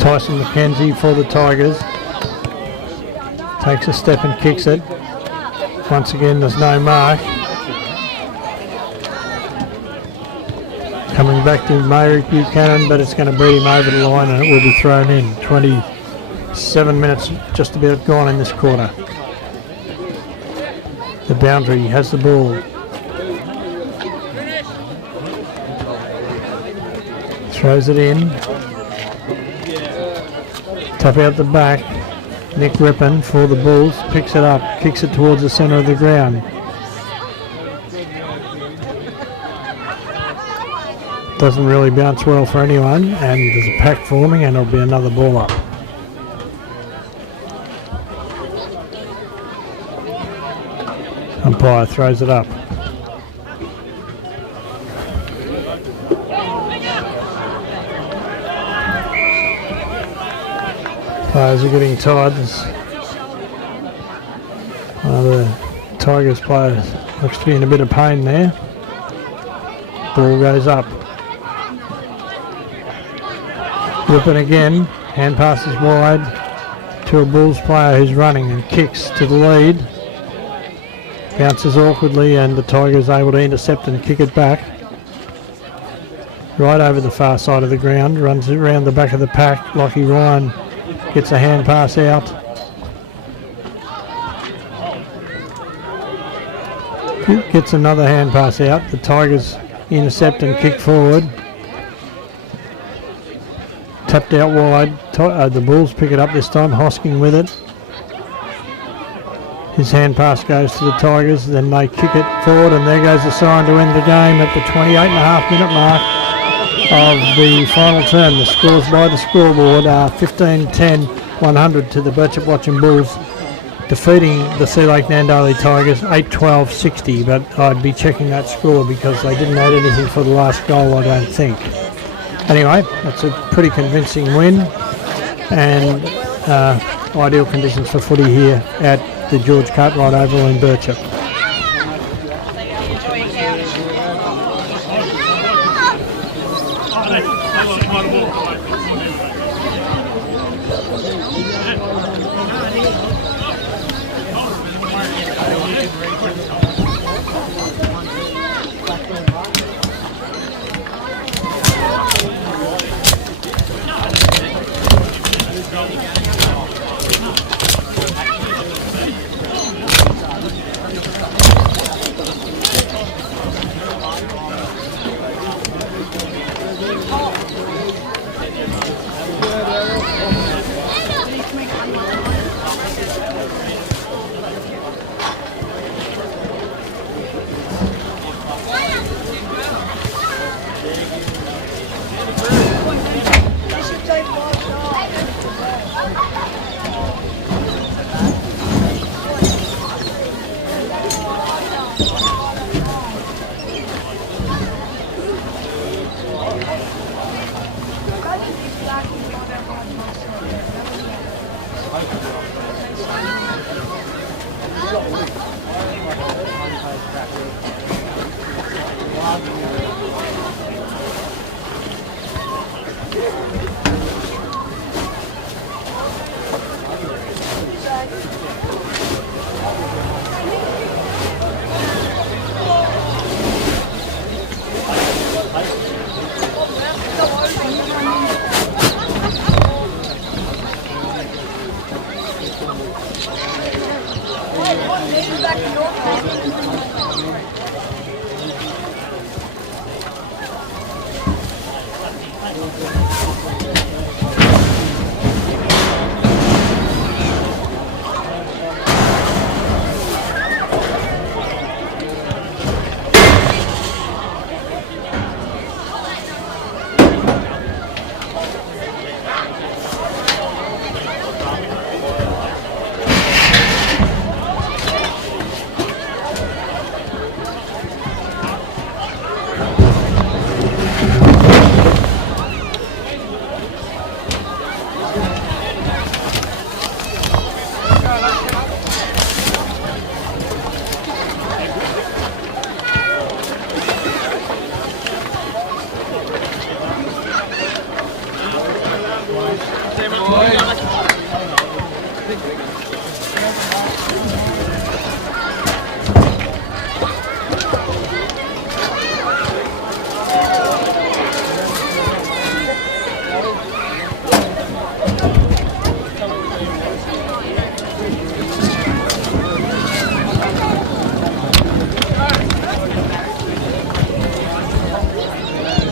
Tyson McKenzie for the Tigers. Takes a step and kicks it. Once again, there's no mark. Coming back to Mary Buchanan, but it's going to beat him over the line and it will be thrown in. 27 minutes just about gone in this quarter. The boundary has the ball. Throws it in. Tap out the back. Nick Rippon for the Bulls. Picks it up. Kicks it towards the centre of the ground. Doesn't really bounce well for anyone. And there's a pack forming and there'll be another ball up. Umpire throws it up. Players are getting tired. One of the Tigers players looks to be in a bit of pain there. Ball goes up. Ripping again. Hand passes wide to a Bulls player who's running and kicks to the lead. Bounces awkwardly and the Tigers able to intercept and kick it back. Right over the far side of the ground. Runs around the back of the pack. Lockie Ryan gets a hand pass out. Gets another hand pass out. The Tigers intercept and kick forward. Tapped out wide. The Bulls pick it up this time. Hosking with it. His hand pass goes to the Tigers. Then they kick it forward and there goes the siren to end the game at the 28.5 minute mark of the final term. The scores by the scoreboard are 15-10, 100 to the BirchipWatchemBulls, defeating the SeaLakeNandalyTigers 8-12-60, but I'd be checking that score because they didn't add anything for the last goal, I don't think. Anyway, that's a pretty convincing win and ideal conditions for footy here at the George Cartwright Oval in Birchip. Back to North.